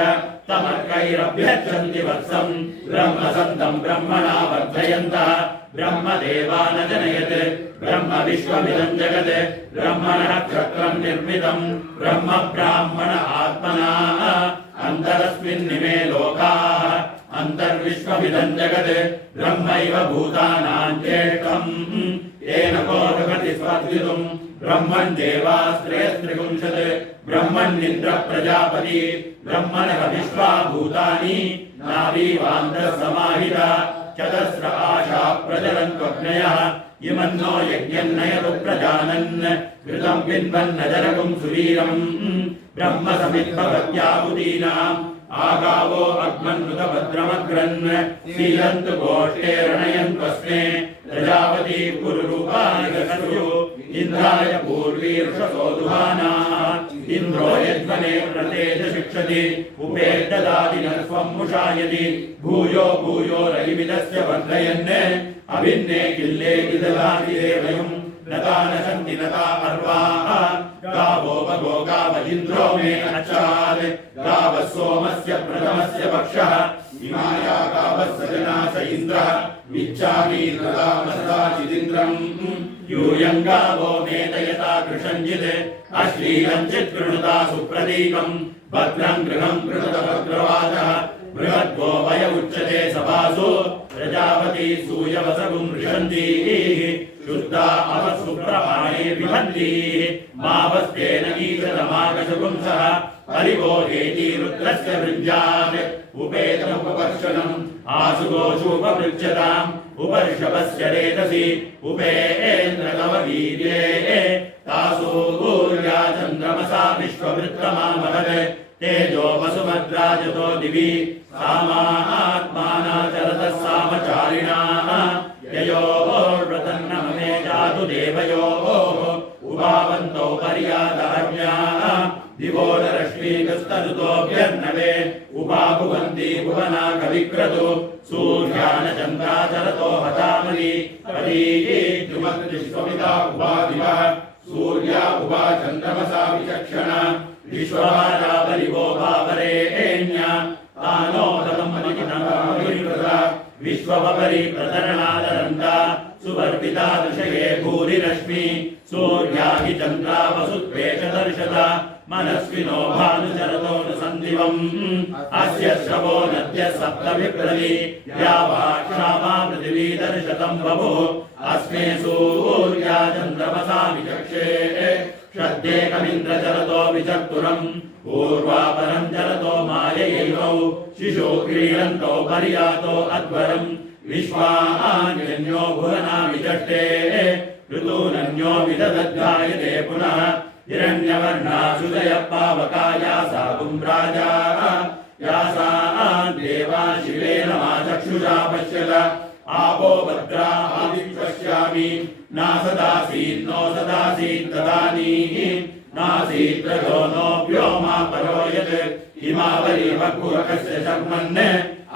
तमर्कैरभ्यच्छन्ति वत्सं ब्रह्मसन्तं ब्रह्मणा वर्धयन्तः ब्रह्मदेवान् जनयत् ब्रह्म विश्वमिदं जगत् ब्रह्मणः क्षत्रं निर्मितं ब्रह्म ब्राह्मण आत्मना अन्तरस्मिन्निमे लोकाः अन्तर्विश्वमिदं जगत् ब्रह्मैव भूतानां ज्येष्ठम् येन कोटगति स्पर्धितुं ब्रह्मन् देवास्त्रयस्त्रिपुंशत् ब्रह्मन्निन्द्र प्रजापति ब्रह्मणः विश्वा भूतानि नावीवान्तः समाहिता चतस्र आशा प्रचरन्त्वग्नयः इमन्नो यज्ञन्नयतु प्रजानन् घृतं पिन्वन्नजरकुं सुवीरम् ब्रह्म समिद्भवत्याहुतीनाम् आगावो अग्मन्नुतभद्रमग्रन् सीलन्तु गोष्ठे रणयन्त्वस्मे प्रजापति पुरुरूपाय गसर्यो इन्द्राय पूर्वीर्षसो दुहानाः इन्द्रो यद्वने प्रतेज शिक्षति उपेददादिनस्वं मुषायति भूयो भूयो रयिमिदस्य वर्धयन् अभिन्ने किल्ले विदधाति देवयुम् नता न सन्ति नता अर्वाः गावो भगो गाव इन्द्रो मे अच्छात् गावः सोमस्य प्रथमस्य पक्षः इमाया गावः सजना स इन्द्रः इच्छामि नतामसदाचिदिन्द्रम् यूयं गावो मेदयता कृषञ्जित् अश्लीलञ्चित् कृणुता सुप्रतीकम् भद्रं गृहं कृणुत भद्रवादः बृहद्गो वय उच्यते सभासु प्रजापति सूयवसगुं ऋषन्तीः शुद्धा अवसुप्रभाणे विभन्तीः मावस्तेन ईशतमागशपुंसः परिबोधेति रुद्रस्य वृञ्जात् उपेतमुपवर्षणम् आशुगोषुपपृच्छताम् उपर्षवस्य रेतसि उपेन्द्रतववीर्ये तासु ऊर्या चन्द्रमसा विश्ववृत्तमामहत् तेजो वसुभद्राजतो दिवि सामात्माना चरतः सामचारिणाः ययोर्व्रतन्नममे जातु देवयोः उभावन्तौ पर्यादार्म्याः दिवो न रश्मीकस्तनुतोऽभ्यर्णवे उभाभुवन्ति भुवना कविक्रतु सूर्यान चन्द्राचरतो हतामनि परीजुमद्विश्वमिता उभादिवः सूर्या उभा चन्द्रमसा विचक्षण विश्वभारावरिवो भावरेण्या तानोदमनिकृता विश्वपरि प्रतरणादरन्ता सुवर्पिता दृशये भूरिरश्मि सूर्या हि चन्द्रा वसुत्वेषदर्शता मनस्विनो भानुचरतो न सन्दिवम् अस्य श्रवो नद्यः सप्तविप्रति या वा क्षामा पृथिवी दर्शतं बभुः अस्मे सूर्या चन्द्रमसा विचक्षे श्रद्धेकमिन्द्रचरतो विचक्तुरम् पूर्वापरं चरतो माययैवौ शिशो क्रीडन्तौ पर्यातो अध्वरम् विश्वान्यो भुवना विचष्टे ऋतूनन्यो विदधद्गायते पुनः हिरण्यवर्णा सुदय पावका यासा कुम्भराजा यासा देवा शिवेन मा चक्षुषा पश्यत आपो भद्रा आदिपश्यामि नासदासीत् नो सदासीत् तदानीः नासीत् रजो नो व्योमा परो यत् हिमावरी वक्कुरकस्य शर्मन्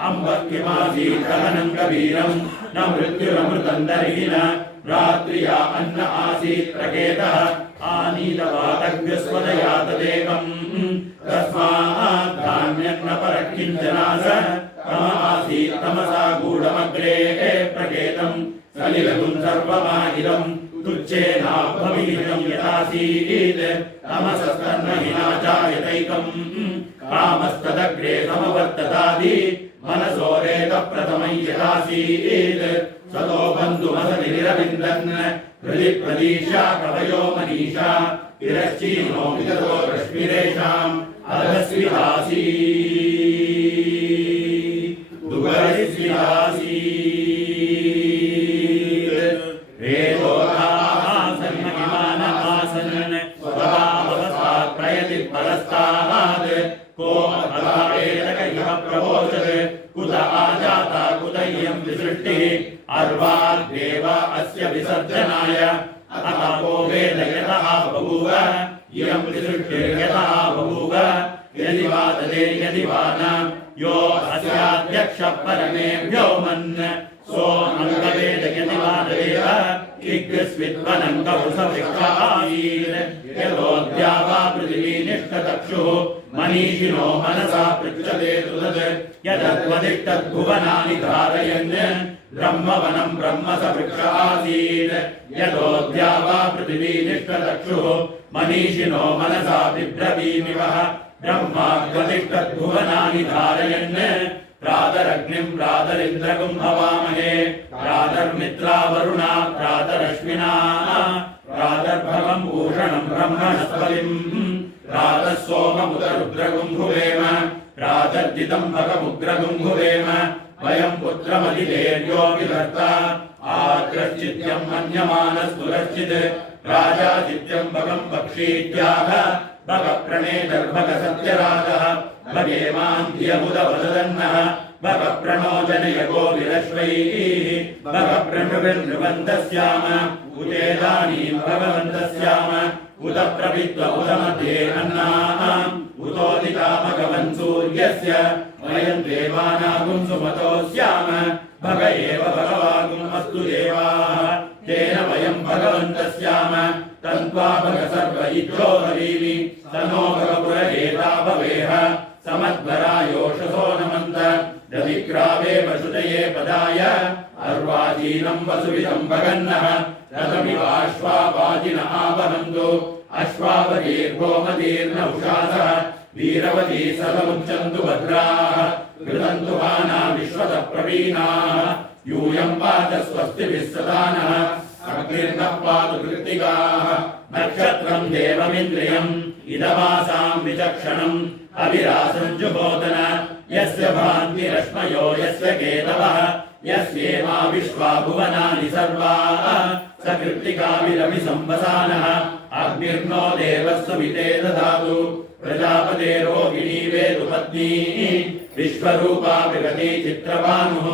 अम्ब किमासीदहनं कबीरं न मृत्युरमृतं दर्हिन रात्र्या अन्न आसीत् प्रकेतः आनीतवादग्रस्वदया तदेकम् तस्मात् धान्यं न परः किञ्चनास तम आसीत् तमसा गूढमग्रे प्रकेतं सलिलगुं सर्वमाहिरं तुच्छेनाभवीतं यथासीत् तमसस्तन्महिना जायतैकम् कामस्तदग्रे समवर्ततादि मनसो रेतप्रथमं यथासीत् सतो बन्धुमसनिरविन्दन् हृदि प्रदीशा कवयो मनीषा विरश्चीनो विगतो रश्मिरेषाम् अधस्वितासी दुगरिस्वितासी रेतोधासन्महिमानमासन् स्वभाववस्तात् प्रयति परस्तात् को अथावेदक इह प्रवोचत् कुत आजाता कुत इयं विसृष्टिः अर्वाग्देव अस्य विसर्जनाय अतपो वेद यतः बभूव इयं विसृष्टिर्यतः बभूव यदि वा तदे यदि वा न यो अस्याध्यक्षः परमेभ्यो मन् सो अङ्गवेद यदि वा तदेव इग्स्विद्वनङ्गवृषवृक्षासीत् यतोऽद्या वा पृथिवी निष्ठचक्षुः मनीषिणो मनसा पृच्छते तत् यदत्वदिष्टद्भुवनानि धारयन् ब्रह्मवनं ब्रह्म स वृक्ष आसीत् यतोऽद्या वा पृथिवी निष्ठचक्षुः मनीषिणो मनसा बिभ्रवीमिवः ब्रह्माग्वदिष्टद्भुवनानि धारयन् प्रातरग्निं प्रातरिन्द्रगुं हवामहे प्रातर्मित्रावरुणा प्रातरश्विना प्रातर्भवं भूषणं ब्रह्मणस्पतिं प्रातः सोममुतरुद्रगुं भुवेम प्रातर्जितं भगमुग्रगुं भुवेम वयं पुत्रमधिदेर्यो विधर्ता आद्रश्चित्यं मन्यमानस्तुरश्चित् राजाचित्यं भगं पक्षीत्याह भगप्रणेदर्भगसत्यराजः भगेमान्ध्यमुदवदन्नः भगप्रणो जनयगो विरश्वैः भगप्रणृभिर्नृवन्तस्याम उदेदानीं भगवन्तस्याम उत प्रविद्व उत मध्ये अन्नाः उतोदिता भगवन् सूर्यस्य वयं देवानागुं सुमतो स्याम भग एव भगवागुम् अस्तु देवाः तेन वयं भगवन्तस्याम तन्त्वा भग सर्व इच्छो हरीमि तनो भगपुर एता भवेह समद्वरायोषसो नमन्त दधिक्रावे वसुदये पदाय अर्वाचीनं वसुविदं भगन्नः रथमिवाश्वावाजिन आवहन्तु अश्वावतीर्गोमतीर्न उषासः वीरवती सर्वमुच्चन्तु भद्राः कृतन्तु वाना विश्वतः प्रवीणाः यूयं पात स्वस्तिभिः सदा नः अग्निर्नः पातु कृत्तिकाः नक्षत्रं देवमिन्द्रियम् इदमासां विचक्षणम् अविरासं जुहोदन यस्य भान्ति रश्मयो यस्य केतवः यस्येमा विश्वा भुवनानि सर्वाः स कृत्तिकाविरभिसंवसानः अग्निर्नो देवस्वमिते ददातु प्रजापते रोहिणी वेदुपत्नी विश्वरूपा विगति चित्रभानुः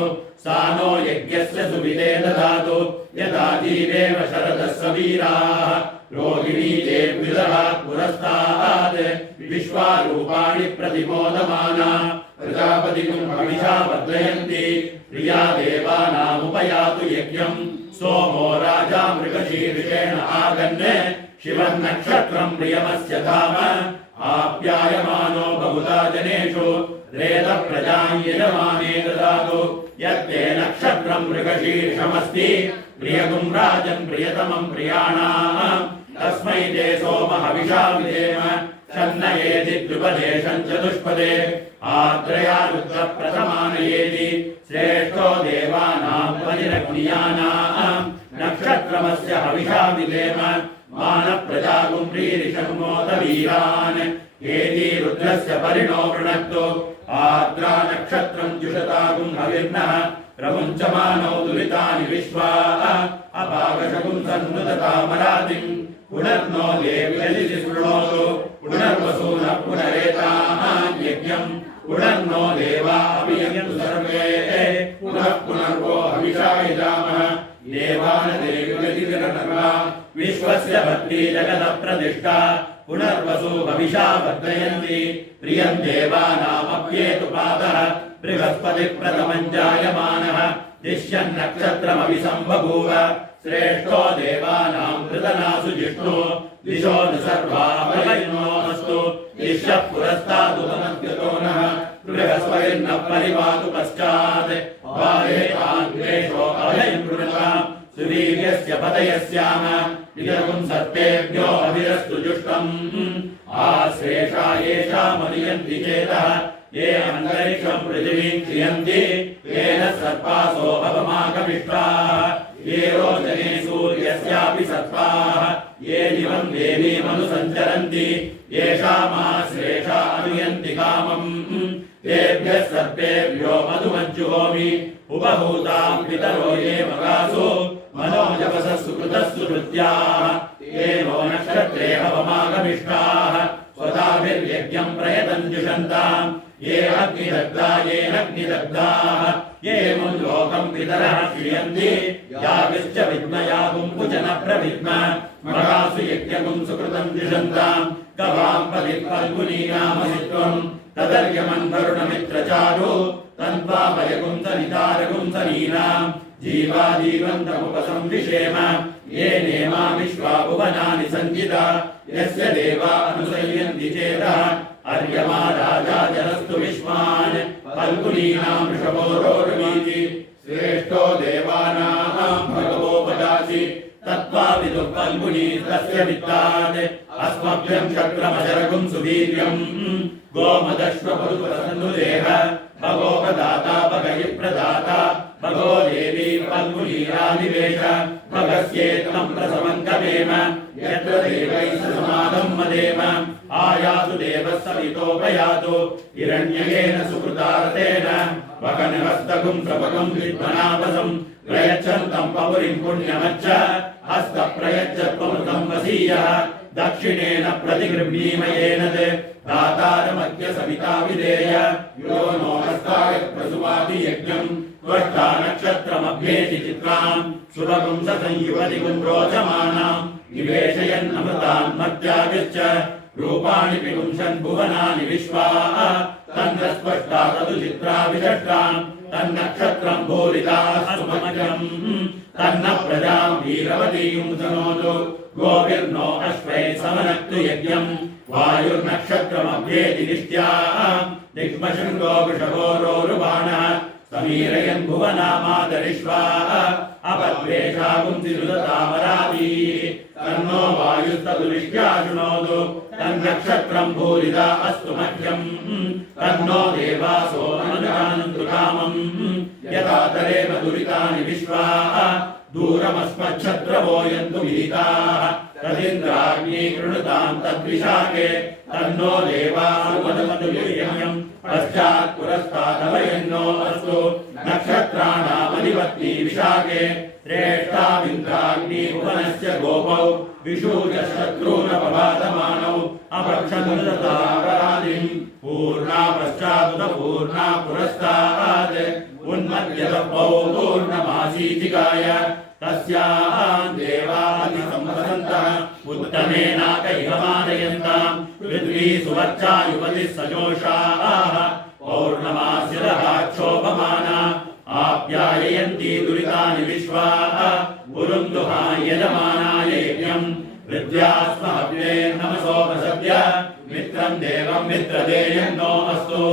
सा नो यज्ञस्य सुविदे ददातु यदा जीवेव शरदः सवीराः रोहिणी देव्युदरात् पुरस्तात् विश्वारूपाणि प्रतिमोदमाना प्रजापतिं हविषा वर्धयन्ति प्रिया देवानामुपयातु यज्ञम् सोमो राजा मृगशीर्षेण आगन् शिवन्नक्षत्रं प्रियमस्य धाम आप्यायमानो बहुधा जनेषु रेतः प्रजां यजमाने ददातु यत्ते नक्षत्रं मृगशीर्षमस्ति प्रियगुं राजन् प्रियतमं प्रियाणाम् तस्मै ते सोम हविषा विधेम शन्नयेति द्विपदेशं चतुष्पदे आद्रया रुद्रप्रथमानयेति श्रेष्ठो देवानां बलिरग्नियानाम् नक्षत्रमस्य हविषा विधेम मानप्रजागुं प्रीरिषन्मोद वीरान् एति रुद्रस्य परिणो वृणक्तु आद्रा नक्षत्रं जुषतागुं हविर्नः प्रमुञ्चमानो दुरितानि विश्वा अपाकशगुं सन्नुदतामरातिम् पुनर्नो देव्यदिति शृणोतु पुनर्वसूनः पुनरेतान् यज्ञम् पुनर्नो देवा अभियन्तु सर्वे पुनः पुनर्वो हविषा यजामः देवान् देव्यदितिरनर्वा विश्वस्य भक्ति जगतः प्रतिष्ठा पुनर्वसु भविषा वर्धयन्ति प्रियं देवानामप्येतु पादः बृहस्पतिः प्रथमम् जायमानः दिश्यन्नक्षत्रमभिसम्बभूव श्रेष्ठो देवानाम् कृतनासु जिष्णु दिशो न सर्वा वैर्नोऽस्तु दिश्यः पुरस्तादुपमद्गतो नः बृहस्पतिर्न परिवातु पश्चात् बालेषो अभयम् कृणताम् सुवीर्यस्य पतयस्याम विजगुम् सर्पेभ्यो अभिरस्तु जुष्टम् आश्रेषा येषामनियन्ति चेतः ये अन्तरिक्षम् पृथिवीम् क्रियन्ति येन सर्पासो भवमागमिष्टाः ये रोचने सूर्यस्यापि सर्पाः ये दिवम् देवीमनुसञ्चरन्ति येषामाश्रेषा अनुयन्ति कामम् तेभ्यः सर्पेभ्यो मधुमज्जुहोमि उपहूताम् पितरो ये मगासु मनोजवसः सुकृतः सुहृत्याः ये नो नक्षत्रे हवमागमिष्टाः स्वधाभिर्यज्ञम् प्रयतन् जुषन्ताम् ये अग्निदग्धा येनग्निदग्धाः ये मुल्लोकम् पितरः श्रियन्ति याभिश्च विद्मयागुम् कुचन प्रविद्म मगासु यज्ञगुम् सुकृतम् जुषन्ताम् गवाम् पलित्फल्गुनीनामसित्वम् तदर्यमन् वरुणमित्रचारु तन्त्वापयगुम् सनितारगुम् सनीनाम् जीवाजीवन्तमुपसंविषेम ये नेमा विश्वा भुवनानि सञ्जिता यस्य देवा अनुसयन्ति चेतः अर्यमा राजा जनस्तु विश्वान् फल्गुनीनाम् वृषभोरोर्वीति श्रेष्ठो देवानाम् भगवो पदासि तत्त्वाविदुः फल्गुनी तस्य वित्तात् अस्मभ्यम् शक्रमशरगुम् सुवीर्यम् गोमदश्वपरुपसन्नुदेह भगोपदाता भगयिप्रदाता भगो देवी फल्गुनीरादिवेश भगस्येतम् प्रसमङ्कमेम यत्र देवैः समानम् मदेम आयातु देवः सवितोपयातु हिरण्यकेन सुकृतार्थेन वकनहस्तगुम् प्रपकम् विद्मनापसम् प्रयच्छन्तम् पपुरिम् पुण्यमच्च हस्तप्रयच्छत्वमृतम् वसीयः दक्षिणेन प्रतिगृह्णीमयेन दातारमद्य सविता विधेय यो नो हस्ताय प्रसुवाति यज्ञम् त्वष्टा नक्षत्रमभ्येति चित्राम् शुभगुम् संयुवतिगुम् रोचमानाम् निवेशयन्नमृतान् मर्त्यागच्छ रूपाणि पिपुंसन् भुवनानि विश्वाः तन्नस्पष्टा तदु चित्रा विचष्टाम् तन्नक्षत्रम् भूरिदाः सुमजम् तन्न प्रजाम् वीरवतीम् तनोतु गोभिर्नो अश्वैः समनक्तु यज्ञम् वायुर्नक्षत्रमभ्येति निष्ट्याः दिग्मशृङ्गो वृषभोरोरुबाणः समीरयन् भुवनामादरिष्वाः अपद्वेषागुंसि रुदतामरावीः तन्नो वायुस्तदुरिष्ट्या शृणोतु तन्नक्षत्रम् भूरिदा अस्तु मह्यम् तन्नो देवासो अनुजानन्तु कामम् यथा तरेम दुरितानि विश्वाः दूरमस्मच्छत्रवो यन्तु विहिताः तदिन्द्राग्नी कृणुताम् तद्विशाखे तन्नो देवानुमदमनुयुर्यम् पश्चात् पुरस्तादभयन्नो अस्तु नक्षत्राणामधिपत्नी विशाखे श्रेष्ठाविन्द्राग्नी भुवनस्य गोपौ विशूचशत्रूनपबाधमानौ अपक्षन्नुदतापराधिम् पूर्णा पश्चादुत पूर्णा पुरस्तात् उन्मद्यतपौ पूर्णमासीचिकाय तस्याम् देवादिसंवसन्तः उत्तमेनाकैहमादयन्ताम् पृथ्वी सुवर्चा युवतिः सजोषाः पौर्णमास्यदहाक्षोभमाना आप्याययन्ती दुरितानि विश्वाः पुरुन्दुहा यजमानाय यज्ञम् वृद्ध्यास्महव्ये नमसोपसद्य मित्रम् देवम् मित्रदेयन्नो अस्तु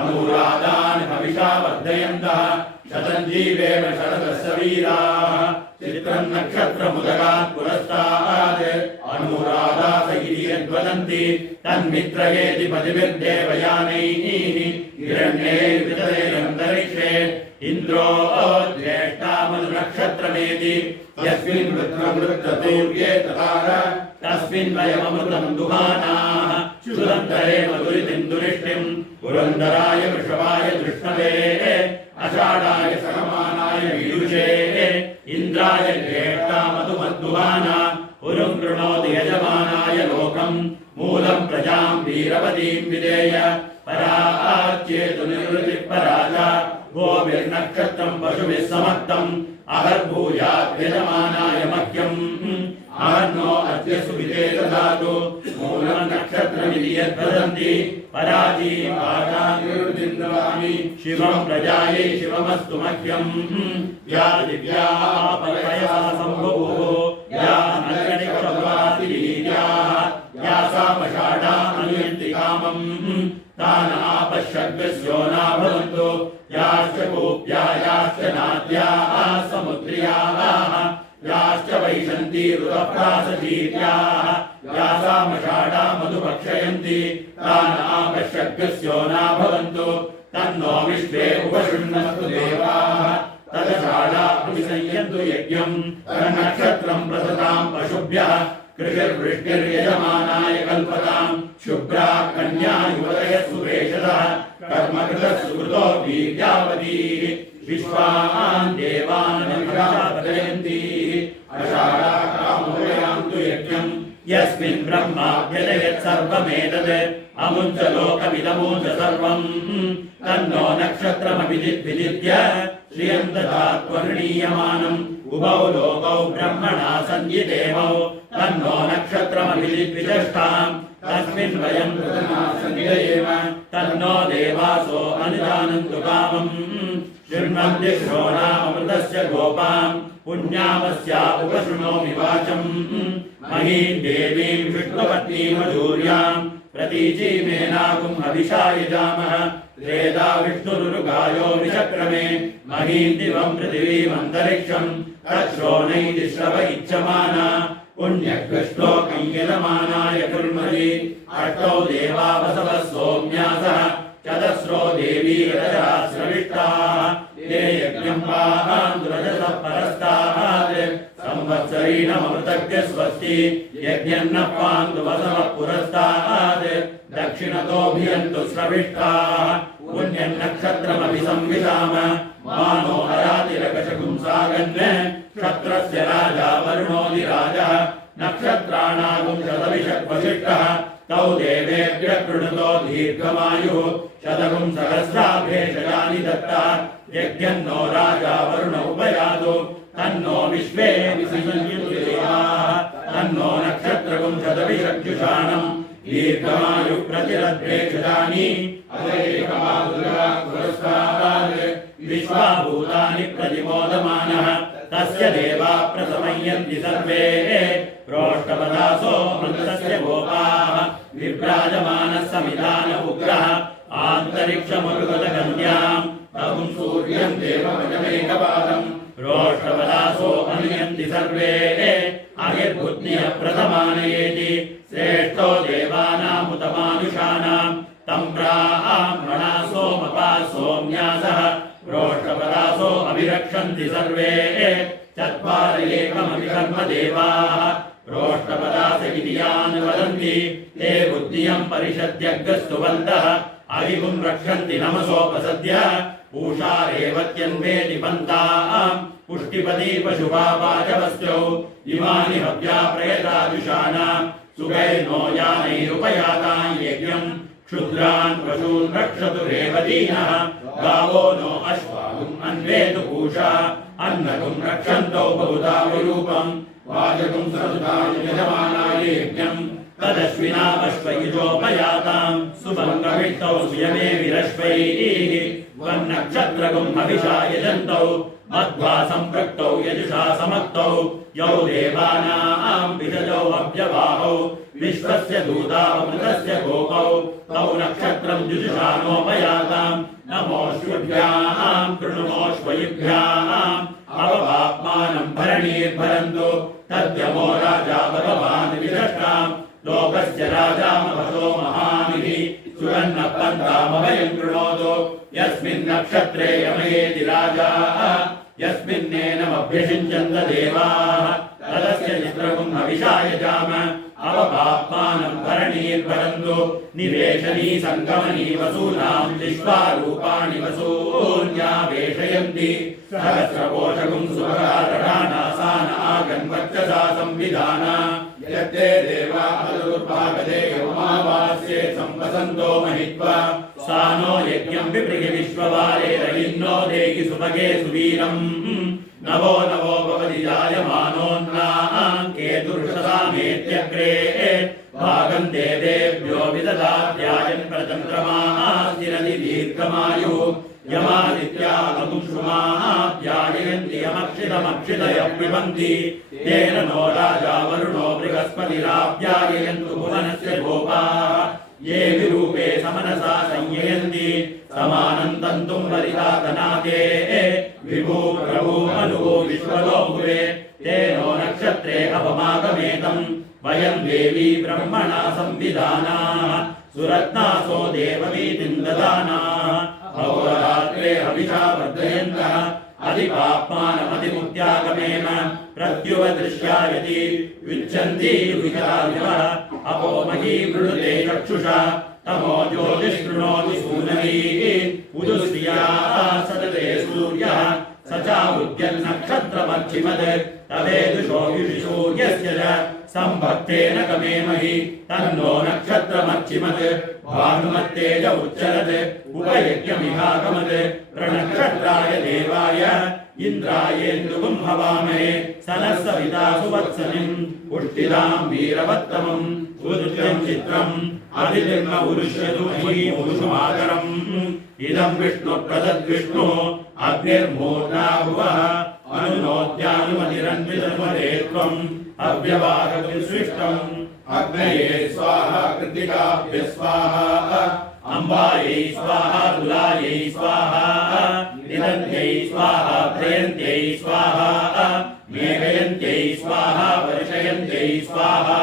अनुराधान् भविषा वर्धयन्तः शतम् जीवेम शरदस्य वीराः चित्रम् नक्षत्रमुदगात् पुरस्तात् अनुराधा सैति यद्वदन्ति तन्मित्रयेति पतिभिर्देवयानैः हिरण्यैर्वितरेरन्तरिक्षे इन्द्रो ज्येष्ठामनुनक्षत्रमेति यस्मिन् वृत्रमृत्रतूर्ये ततार तस्मिन् वयममृतम् दुहानाः क्षुदन्तरे मधुरितिम् दुरिष्टिम् पुरन्दराय वृषभाय दृष्णवे अषाढाय सकमानाय वीयुषे इन्द्राय ज्येष्ठामधुमद्दुहाना पुरुम् कृणोति यजमानाय लोकम् मूलम् प्रजाम् वीरवतीम् विधेय पराच्येतु निवृत्तिः पराजा गोभिर्नक्षत्रम् पशुभिः समक्तम् अहर्भूयात् यजमानाय मह्यम् अहर्नो अद्य सुविधे ददातु मूलम् नक्षत्रम् भूतानि यद्वदन्ति पराजीवानि शिवं प्रजायै शिवमस्तु मह्यम् या दिव्याः पतयः सम्भुः या अन्तरिक्षवासिनीर्याः या सामषाढा अनुयन्ति कामम् तान् आपश्यग्रस्यो न भवन्तु याश्च गोप्या याश्च नाद्याः समुद्र्याः याश्च वैशन्ति ऋतप्रासजीर्याः या सामषाढा मधुभक्षयन्ति तान् आपश्यग्रस्यो न भवन्तु तन्नो विश्वे उपशृण्वन्तु देवाः तदषाढा अभिसंयन्तु यज्ञम् तन्नक्षत्रम् प्रसताम् पशुभ्यः कृषिर्वृष्टिर्यजमानाय कल्पताम् शुभ्रा कन्या युवतयः सुवेशतः कर्मकृतः सुकृतो वीर्यावतीः विश्वान् देवान् प्रजापतयन्ति अषाढा कामोदयान्तु यज्ञम् यस्मिन् ब्रह्माभ्यदयत् सर्वमेतत् अमुञ्च लोकमिदमुञ्च सर्वम् तन्नो नक्षत्रमभिजिद्विजित्य श्रियं ददात्वर्णीयमानम् उभौ लोकौ ब्रह्मणा सन्निदेवौ तन्नो नक्षत्रमभिजिद्विचष्टाम् तस्मिन् वयं सन्निधयेम तन्नो देवासो अनुजानन्तु कामम् शृण्वन्ति श्रोणामृतस्य गोपाम् पुण्यावस्या उपशृणोमि वाचम् महीम् देवीम् विष्णुपत्नीमधूर्याम् प्रतीचीमेनागुम् हविषा यजामः त्रेधा विष्णुरुगायो विचक्रमे महीम् दिवम् पृथिवीमन्तरिक्षम् तच्छ्रोणैति श्रव इच्छमाना पुण्यकृष्णोकम् यजमानाय कुर्महि अष्टौ देवा वसवः सोम्यासः चतस्रो देवी रजः स्रविष्टाः ते यज्ञम् पाहान्द्रजसः परस्तात् संवत्सरीणमृतज्ञ स्वस्ति यज्ञन्न पान्तु वसवः पुरस्तात् दक्षिणतोऽभियन्तु स्रविष्टाः पुण्यन्नक्षत्रमभिसंविशाम मानो हरातिरकशगुंसागन् क्षत्रस्य राजा वरुणोऽधिराजः नक्षत्राणागुं शतविषद्वसिष्ठः तौ देवेभ्यः कृणुतो दीर्घमायुः शतगुं सहस्राभेषजानि दत्तः यज्ञन्नो राजा वरुण उपयातु तन्नो विश्वे विसंयन्तु देवाः तन्नो नक्षत्रगुं शतविषज्जुषाणम् दीर्घमायुः प्रतिरद्वेषजानि विश्वाभूतानि प्रतिमोदमानः तस्य देवा प्रसमयन्ति सर्वे प्रोष्ठपदासो मृतस्य गोपाः विभ्राजमानः समिधान उग्रः आन्तरिक्षमरुगतकन्याम् तगुं सूर्यम् देवमजमेकपादम् प्रोष्ठपदासो अनुयन्ति सर्वे अहिर्बुद्धिः प्रथमानयेति श्रेष्ठो देवानामुतमानुषाणाम् तम् ब्राह्मणा सोमपा सोम्यासः प्रोष्ठपदासो अभिरक्षन्ति सर्वे चत्वार एकमभिकर्म देवाः प्रोष्ठपदास इति यान् वदन्ति ते बुद्धियम् परिषद्यग्रस्तुवन्तः अहिगुं रक्षन्ति नमसोपसद्य पूषा रेवत्यन्वेति पन्ताम् पुष्टिपदी पशुपा वाचवस्यौ इमानि हव्या प्रयताजुषाणाम् सुगैर्नो यानैरुपयाताम् यज्ञम् क्षुद्रान् पशून् रक्षतु रेवतीनः गावो नो अश्वागुम् अन्वेतु पूषा अन्नगुं रक्षन्तौ बहुधा विरूपम् वाजगुं सरुधाय यजमानाय यज्ञम् तदश्विनावश्वयुजोपयाताम् सुभङ्गविष्टौ सुयमे विरश्वैः वन्नक्षत्रगुम् हविषा यजन्तौ मध्वा सम्पृक्तौ यजुषा समक्तौ यौ देवानाम् विजजौ अव्यवाहौ विश्वस्य दूतामृतस्य गोपौ तौ नक्षत्रम् जुजुषानोपयाताम् नमोऽश्वभ्याम् कृणुमोऽश्वयुभ्याम् अवपाप्मानम् भरणीर्भरन्तु तद्यमो राजा भगवान् विदष्टाम् लोकस्य राजामभतो महानिः सुरन्नपन्तामभयम् कृणोतु यस्मिन्नक्षत्रे यमयेति राजा यस्मिन्नेनमभ्यषिञ्चन्त देवाः तदस्य चित्रगुम् हविषा यजाम अवपाप्मानम् भरणीर्भरन्तु निवेशनी सङ्गमनी वसूनाम् विश्वारूपाणि वसून्यावेशयन्ति सहस्रकोशगुम् सुभगारणानासान आगन्वक्षसा संविधाना यत्ते देवा अदुर्भागदे यमावास्ये संवसन्तो महित्वा सानो यज्ञम् विपृहि विश्ववारे रयिन्नो देहि सुभगे सुवीरम् नवो नवो भवति जायमानोन्नाम् केतुर्षसामेत्यग्रे भागं देवेभ्यो विददात्यायन् प्रचन्द्रमाः स्थिरति दीर्घमायुः यमादित्या अकुंसुमाः ध्यायन्ति यमक्षितमक्षितयः पिबन्ति तेन नो राजा वरुणो बृहस्पतिराप्यायन्तु भुवनस्य गोपाः ये विरूपे समनसा संययन्ति समानं तन्तुं वरिदातनाते विभू प्रभु मनुः विश्वलो भुवे तेनो नक्षत्रे अपमागमेतम् वयं देवी ब्रह्मणा संविधानाः सुरत्नासो देववीतिं ददानाः अहोरात्रे हविषा वर्धयन्तः अधिपाप्मानमतिमुक्त्यागमेम प्रत्युवदृश्यायति विच्छन्ति विचारिवः अपो मही मृणुते चक्षुषा तमो ज्योतिष्कृणोति सूनरीः उदुश्रिया सदते सूर्यः स चामुद्यन्नक्षत्रमक्षिमत् तवेदुषो युषिसूर्यस्य च संभक्तेन गमेमहि तन्नो नक्षत्रमक्षिमत् भानुमत्तेज उच्चरत् उपयज्ञमिहागमत् प्रणक्षत्राय देवाय इन्द्रायेन्दुगुं हवामहे सनः सविता सुवत्सनिम् पुष्टिदां वीरवत्तमम् उदृत्यं चित्रम् अधिनिर्म उरुष्यतु मुरुषुमातरम् इदं विष्णुप्रदद्विष्णुः अग्निर्मूर्धा भुवः अनुनोद्यानुमतिरन्वितनुमते त्वम् अव्यवाहविसृष्टम् अग्नये स्वाहा कृत्तिकाभ्य स्वाहा अम्बायै स्वाहा तुलायै स्वाहा निदन्त्यै स्वाहा प्रयन्त्यै स्वाहा मेघयन्त्यै स्वाहा वर्षयन्त्यै स्वाहा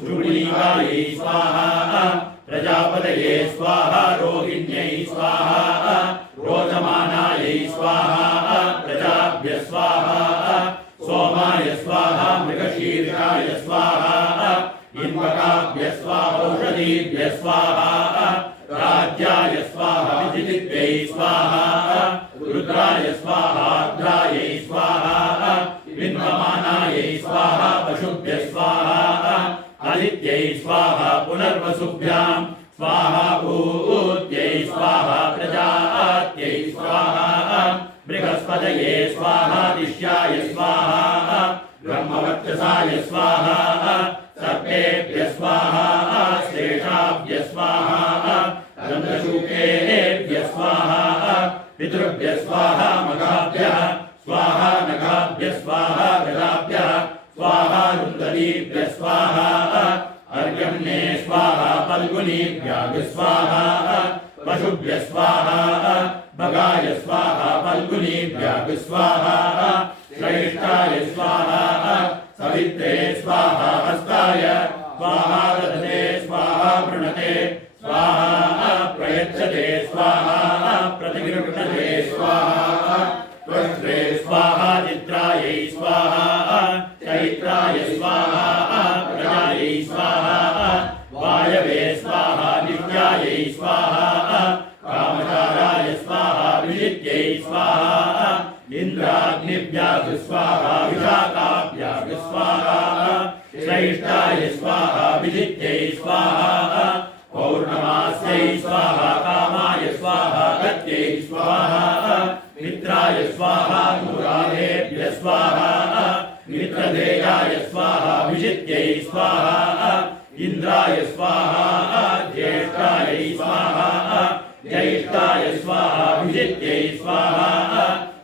चुण्डीकायै स्वाहा प्रजापतये स्वाहा रोहिण्यै स्वाहा रोचमानायै स्वाहा प्रजाभ्य स्वाहा सोमाय स्वाहा मृगशीर्षाय स्वाहा इन्वकाभ्य स्वाहौषधीभ्य स्वाहा राज्याय स्वाहा विजितिभ्यै स्वाहा रुद्राय स्वाहार्द्रायै स्वाहा विन्वमानायै स्वाहा पशुभ्य स्वाहा आदित्यै स्वाहा पुनर्वसुभ्यां स्वाहा भूत्यै स्वाहा प्रजात्यै स्वाहा बृहस्पतये स्वाहा दिश्याय स्वाहा ब्रह्मवर्चसाय स्वाहा सर्पेभ्य स्वाहा श्लेषाभ्य स्वाहा गन्धशूकेभ्य स्वाहा पितृभ्य स्वाहा मघाभ्यः स्वाहा नघाभ्य स्वाहा गदाभ्यः स्वाहा रुन्दलीभ्य स्वाहा अर्यम्णे स्वाहा फल्गुनीभ्यः स्वाहा पशुभ्य स्वाहा भगाय स्वाहा फल्गुनीभ्यः स्वाहा श्रेष्ठाय स्वाहा सवित्रे स्वाहा हस्ताय स्वाहा दधते स्वाहा वृणते स्वाहा प्रयच्छते स्वाहा प्रतिगृह्णते स्वाहा त्वष्ट्रे स्वाहा चित्रायै स्वाहा चैत्राय स्वाहा प्रजायै स्वाहा वायवे स्वाहा नित्यायै स्वाहा कामचाराय स्वाहा विजित्यै स्वाहा इन्द्राग्निभ्यः स्वाहा विशाखाभ्यः स्वाहा श्रेष्ठाय स्वाहा विजित्यै स्वाहा पौर्णमास्यै स्वाहा कामाय स्वाहा गत्यै स्वाहा मित्राय स्वाहा मुरारेभ्य स्वाहा मित्रधेयाय स्वाहा विजित्यै स्वाहा इन्द्राय स्वाहा ज्येष्ठाय स्वाहा ज्येष्ठाय स्वाहा विजित्यै स्वाहा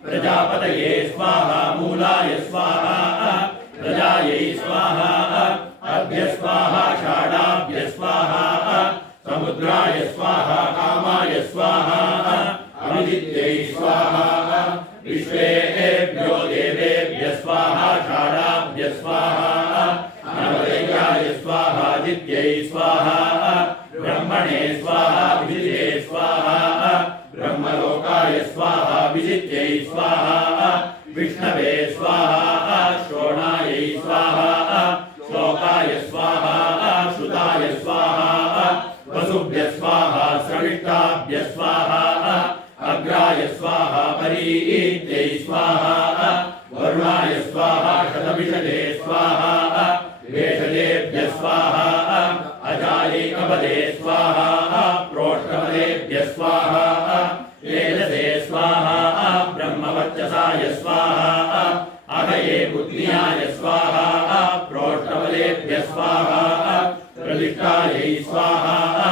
प्रजापतये स्वाहा मूलाय स्वाहा प्रजायै स्वाहा अभ्य स्वाहा षाडाभ्य स्वाहा समुद्राय स्वाहा कामाय स्वाहा अभिजित्यै स्वाहा विश्वेभ्यो देवेभ्य स्वाहा षाडाभ्य स्वाहा नवदैयाय स्वाहा जित्यै स्वाहा ब्रह्मणे स्वाहा विजिते स्वाहा ब्रह्मलोकाय स्वाहा विजित्यै स्वाहा विष्णवे स्वाहा श्रोणायै स्वाहा श्लोकाय स्वाहा श्रुताय स्वाहा वसुभ्य स्वाहा श्रविष्टाभ्य स्वाहा अग्राय स्वाहा परीत्यै स्वाहा वरुणाय स्वाहा शतभिषजे स्वाहा वेषजेभ्य स्वाहा अजायै कपदे स्वाहा प्रोष्ठपदेभ्य स्वाहा तेजसे स्वाहा ब्रह्मवर्चसाय स्वाहा अभये बुद्ध्याय स्वाहा प्रोष्ठपदेभ्य स्वाहा प्रतिष्ठायै स्वाहा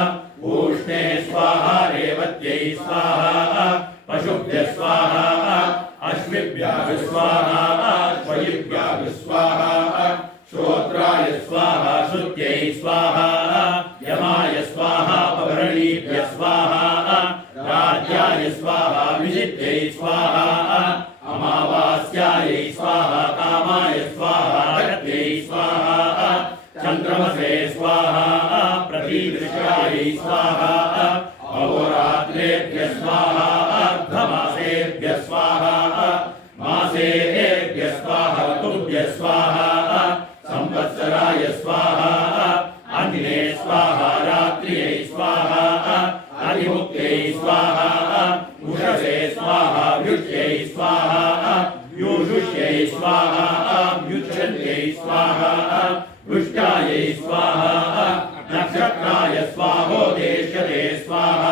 ऊष्णे स्वाहा रेवत्यै स्वाहा पशुभ्यः स्वाहा अश्विभ्यः स्वाहा श्वयुभ्यः स्वाहा श्रोत्राय स्वाहा श्रुत्यै स्वाहा यमाय स्वाहा पवरणीभ्यः स्वाहा राज्याय स्वाहा विजित्यै स्वाहा अमावास्यायै स्वाहा कामाय स्वाहा रत्यै स्वाहा चन्द्रमसे स्वाहा प्रतीदृशायै स्वाहा अहोरात्रेभ्यः स्वाहा अर्धमासेभ्यः स्वाहा मासेभ्यः स्वाहा ऋतुभ्यः स्वाहा संवत्सराय स्वाहा अग्ने स्वाहा रात्र्यै स्वाहा अधिमुक्त्यै स्वाहा उषसे स्वाहा व्युच्यै स्वाहा यूषुष्यै स्वाहा व्युच्यन्त्यै स्वाहा पुष्टायै स्वाहा नक्षत्राय स्वाहोदेश्यते स्वाहा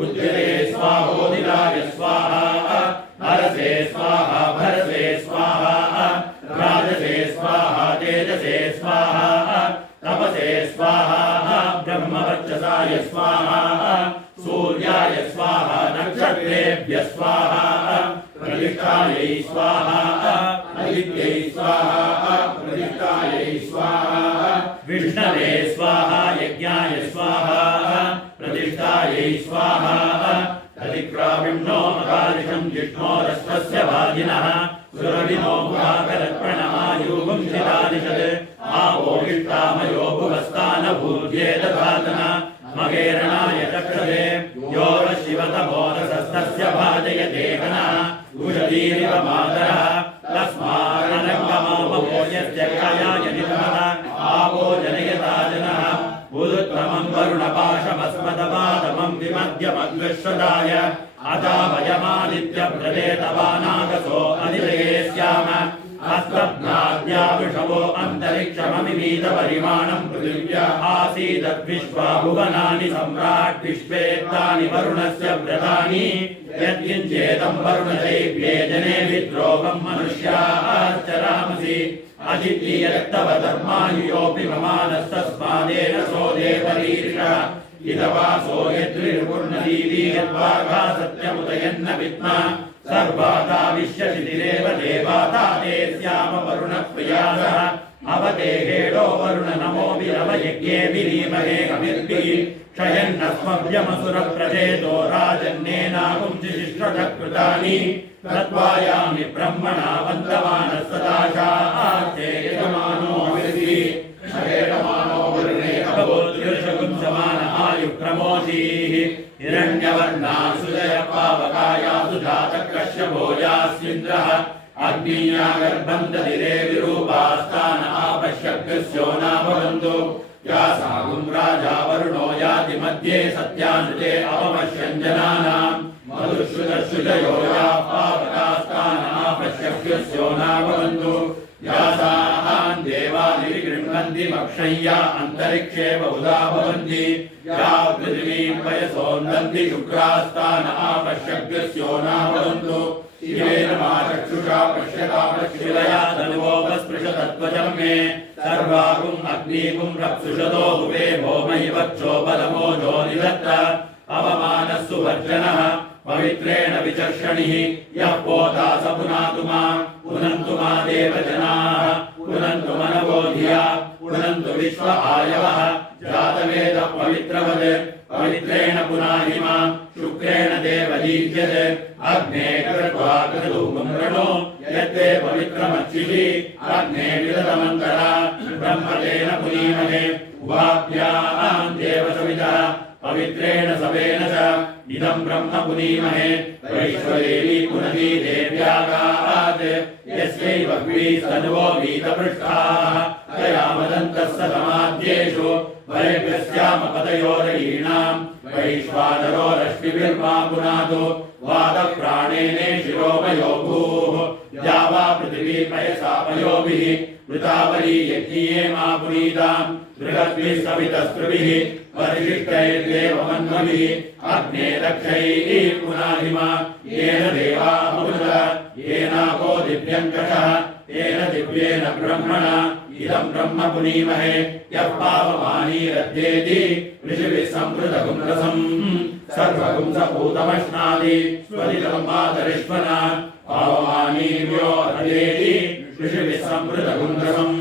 उद्यते स्वाहोदिताय स्वाहा हरसे स्वाहा भरसे स्वाहा राजसे स्वाहा तेजसे स्वाहा तपसे स्वाहा ब्रह्मवर्चसाय स्वाहा सूर्याय स्वाहा नक्षत्रेभ्यः स्वाहा प्रतिष्ठायै स्वाहा आदित्यै स्वाहा प्रतिष्ठायै स्वाहा विष्णवे स्वाहा यज्ञाय स्वाहा प्रतिष्ठायै स्वाहा अधिक्राविण्णो अकालिशं जिष्णोरस्तस्य वाजिनः सुरविनो मुखाकरत्प्रणमायुगुं शिलानिषत् आवोष्टामयो भुवस्तानभूर्ये दधातन मगेरणाय चक्षसे यो शिवतमोदसस्तस्य भाजयते गणः उषदीरिव मातरः तस्मादनङ्गमोपभोजस्य कायाय निधनः आवो जनयता जनः उदुत्तमं वरुणपाशमस्मदपादमं विमध्यमग्रश्वदाय अतावयमादित्यप्रदेतवानागसो अधिदये स्याम अस्तब्धाद्याविषवो अन्तरिक्षममिमीतपरिमाणं पृथिव्या आसीदद्विश्वा भुवनानि सम्राट् विश्वेत्तानि वरुणस्य व्रतानि यत्किञ्चेदं वरुणदैव्ये जने विद्रोहं मनुष्याश्चरामसि अजित्यवतर्मायुयोऽपि ममानस्तस्मादेन सो देवरीरिषः इदवासो यद्रिर्पुर्णदीवी यद्वाघा सत्यमुदयन्न विद्मा सर्वाता विश्यसितिरेव देवाता ते स्याम वरुणप्रियासः अवदेहेडो वरुण नमो विरवयज्ञे विरीमहे हविर्भिः क्षयन्नस्मभ्यमसुरप्रचेतो राजन्नेनापुंसिशिष्टकृतानि तत्त्वायामि ब्रह्मणा वन्दमानः सदाशास्ते यजमानो हविर्भिः क्षयेणमानो वरुणे अभवोद्युषकुं समान आयुक्रमोषीः हिरण्यवर्णासुदय पावकायासु जातकश्यभोजास्विन्द्रः अग्नीया गर्भं ददिरे विरूपास्तान आपश्यग्स्यो नाभवन्तु यासागुं राजा वरुणो याति मध्ये सत्यानुते अपमश्यञ्जनानाम् मधुश्रुतश्रुतयो या पावकास्तान आपश्यग्स्यो नाभवन्तु यासाहान् देवानि विगृह्णन्ति मक्षय्या अन्तरिक्षे बहुधा भवन्ति या पृथिवीं वयसोन्दन्ति शुक्रास्तान आपश्यग्स्यो नाभवन्तु शिवेन मा चक्षुषा पश्यता पश्चिलया धनुवोपस्पृशतत्वचं मे सर्वागुम् अग्निगुं रप्सुषतो हुवे भौमैवक्षो बलमोजो निदत्त अवमानः सुवर्जनः पवित्रेण विचर्षणिः यः पोता स पुनातु माम् पुनन्तु मा देवजनाः पुनन्तु मनवो धिया पुनन्तु विश्व आयवः जातवेदः पवित्रवत् पवित्रेण पुनाहि माम् शुक्रेण देवदीप्यते अग्ने कृत्वा क्रतुगुं रणो यत्ते पवित्रमक्षिषि अग्ने विदतमन्तरा ब्रह्मतेन पुनीमहे उभाभ्याम् देवसवितः पवित्रेण सवेन च इदं ब्रह्म पुनीमहे वैश्वदेवी पुनती देव्यागात् यस्यैव स्तनुवो वीतपृष्ठाः तया वदन्तः समाद्येषु वरेभ्यस्याम पदयोरयीणाम् वैश्वानरो रश्मिभिर्मा पुनातु वादप्राणेने शिरोमयो भूः या वा पृथिवी पयसा पयोभिः वृतावली यज्ञिये मा पुनीताम् बृहद्भिः सवितस्पृभिः परिशिष्टैर्देवमन्वभिः अग्ने दक्षैः पुनाहिमा येन देवामृत येनाको दिव्यङ्कषः येन दिव्येन ब्रह्मणा इदं ब्रह्म पुनीमहे यः पावमानीरध्येति ऋषिभिः संवृतगुं रसम् सर्वगुं सपूतमश्नादि स्वरितं मातरिष्वना पावमानीर्यो रथेति ऋषिभिः संवृतगुं रसम्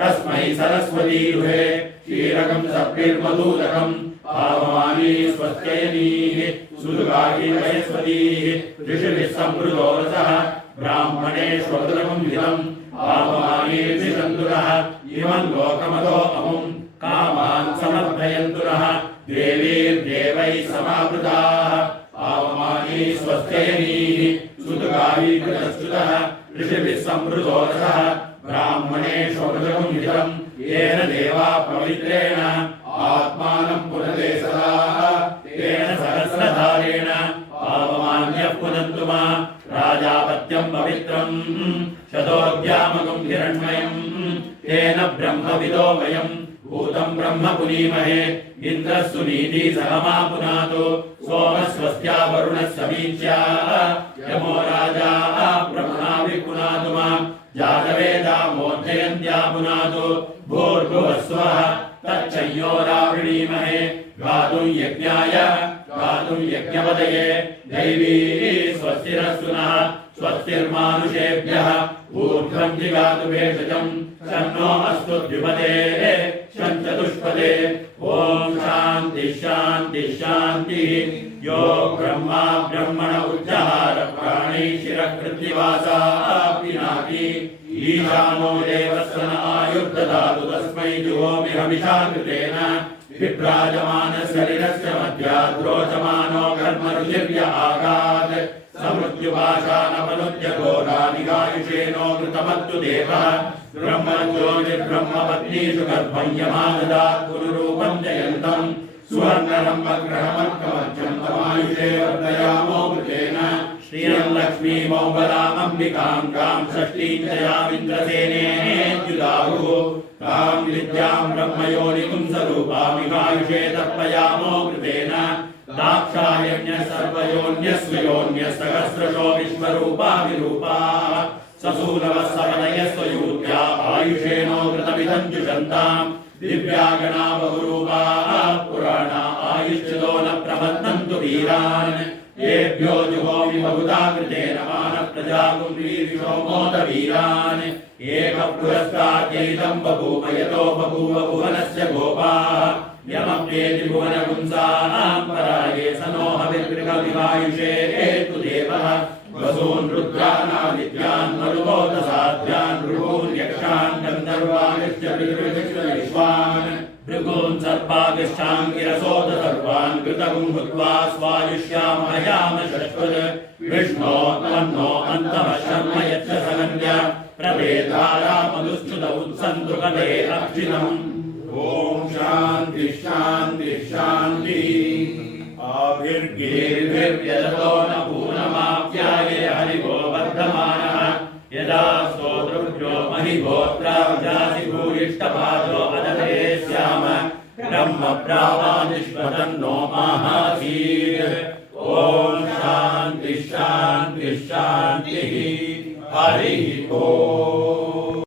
तस्मै सरस्वती दुहे क्षीरकं सप्तिर्मधूदकम् पावमानी स्वस्त्ययनीः सुदुगाही वयस्वतीः ऋषिभिः संवृतो रसः ब्राह्मणेष्वदुरकं हितम् पावमानीर्षन्दुरः इमं लोकमतो अमुम् कामान् समर्थयन्तु नः देवीर्देवैः समावृताः पावमानी स्वस्त्ययनीः सुदुगाही कृतश्च्युतः ऋषिभिः संवृतो रसः ब्राह्मणेष्वदुरकं हितम् येन देवा पवित्रेण आत्मानं पुनते सदा तेन सहस्रधारेण पावमान्यः पुनन्तु मा राजापत्यं पवित्रम् शतोऽध्यामकं हिरण्मयम् तेन ब्रह्मविदो वयम् भूतं ब्रह्म पुनीमहे इन्द्रः सुनीति सहमा पुनातु सोमः स्वस्त्या वरुणः समीच्या यमो राजा ब्रह्माभिः पुनातु मा जातवेदा मोर्जयन्त्या पुनातु भूर्भुवस्वः तच्चयोरावृणीमहे गातुं यज्ञाय गातुं यज्ञपदये दैवी स्वस्तिरस्तु नः स्वस्तिर्मानुषेभ्यः ऊर्ध्वं जिगातु भेषजम् शन्नो अस्तु द्विपदे शञ्चतुष्पदे ॐ शान्ति शान्ति शान्तिः यो ब्रह्मा ब्रह्मण उच्चहार प्राणैः शिरकृत्तिवासा पिनाकी ईशानो देवस्वन आयुर्ददातु तस्मै जुहोमि हविषा कृतेन विभ्राजमानशरीरस्य मध्याद्रोचमानो कर्मरुचिर्य आगात् समृत्युपाशानमनुज्य घोरानिगायुषेनो कृतमत्तु देवः ब्रह्मज्योतिर्ब्रह्मपत्नीषु गर्भं यमाददात् पुनरूपं जयन्तम् सुवर्णरं वग्रहमर्कमर्जं तमायुषे वर्धयामो कृतेन श्रियं लक्ष्मीमौबलामम्बिकां कां षष्ठीं जयामिन्द्रसेनेत्युदाहुः तां विद्यां ब्रह्मयोनिकुं स्वरूपामिकायुषे तर्पयामो कृतेन दाक्षायण्यः सर्वयोन्यस्वयोन्यः सहस्रशो विश्वरूपा विरूपाः ससूनवः सवनयः स्वयूत्या आयुषेणो कृतमिदं जुषन्ताम् दिव्यागणा बहुरूपाः पुराणा आयुष्यतो न प्रबध्नन्तु वीरान् येभ्यो जुहोमि बहुधा कृतेन मानः प्रजागुं वीरिषोमोद वीरान् एकः पुरस्ताद्यैदं बभूव यतो बभूव भुवनस्य गोपाः यमप्येति भुवनपुंसानां पराये स नो हविर्गृहविवायुषे हेतु देवः वसून् रुद्रानादित्यान् मरुभोदसाध्यान् भृगून् यक्षान् गन्धर्वानिश्च विश्वान् भृगून् सर्पागिष्ठाङ्गिरसोद सर्वान् कृतगुं हुत्वा स्वायुष्यामयाम शश्वत् विष्णो त्वन्नो अन्तमः शर्म यच्च सगन्य प्रभेदारा मधुश्च्युत उत्सन्तृकते अक्षितम् ॐ शान्ति शान्ति शान्तिः आभिर्गीर्भिर्यजतो न पूर्णमाप्याये हरिवो वर्धमानः यदा स्तोतृभ्यो महिभोत्राजासि भूयिष्ठपादो अदते स्याम ब्रह्म प्रावानिष्पदन्नो माहासीत् ॐ शान्ति शान्ति शान्तिः हरिः ॐ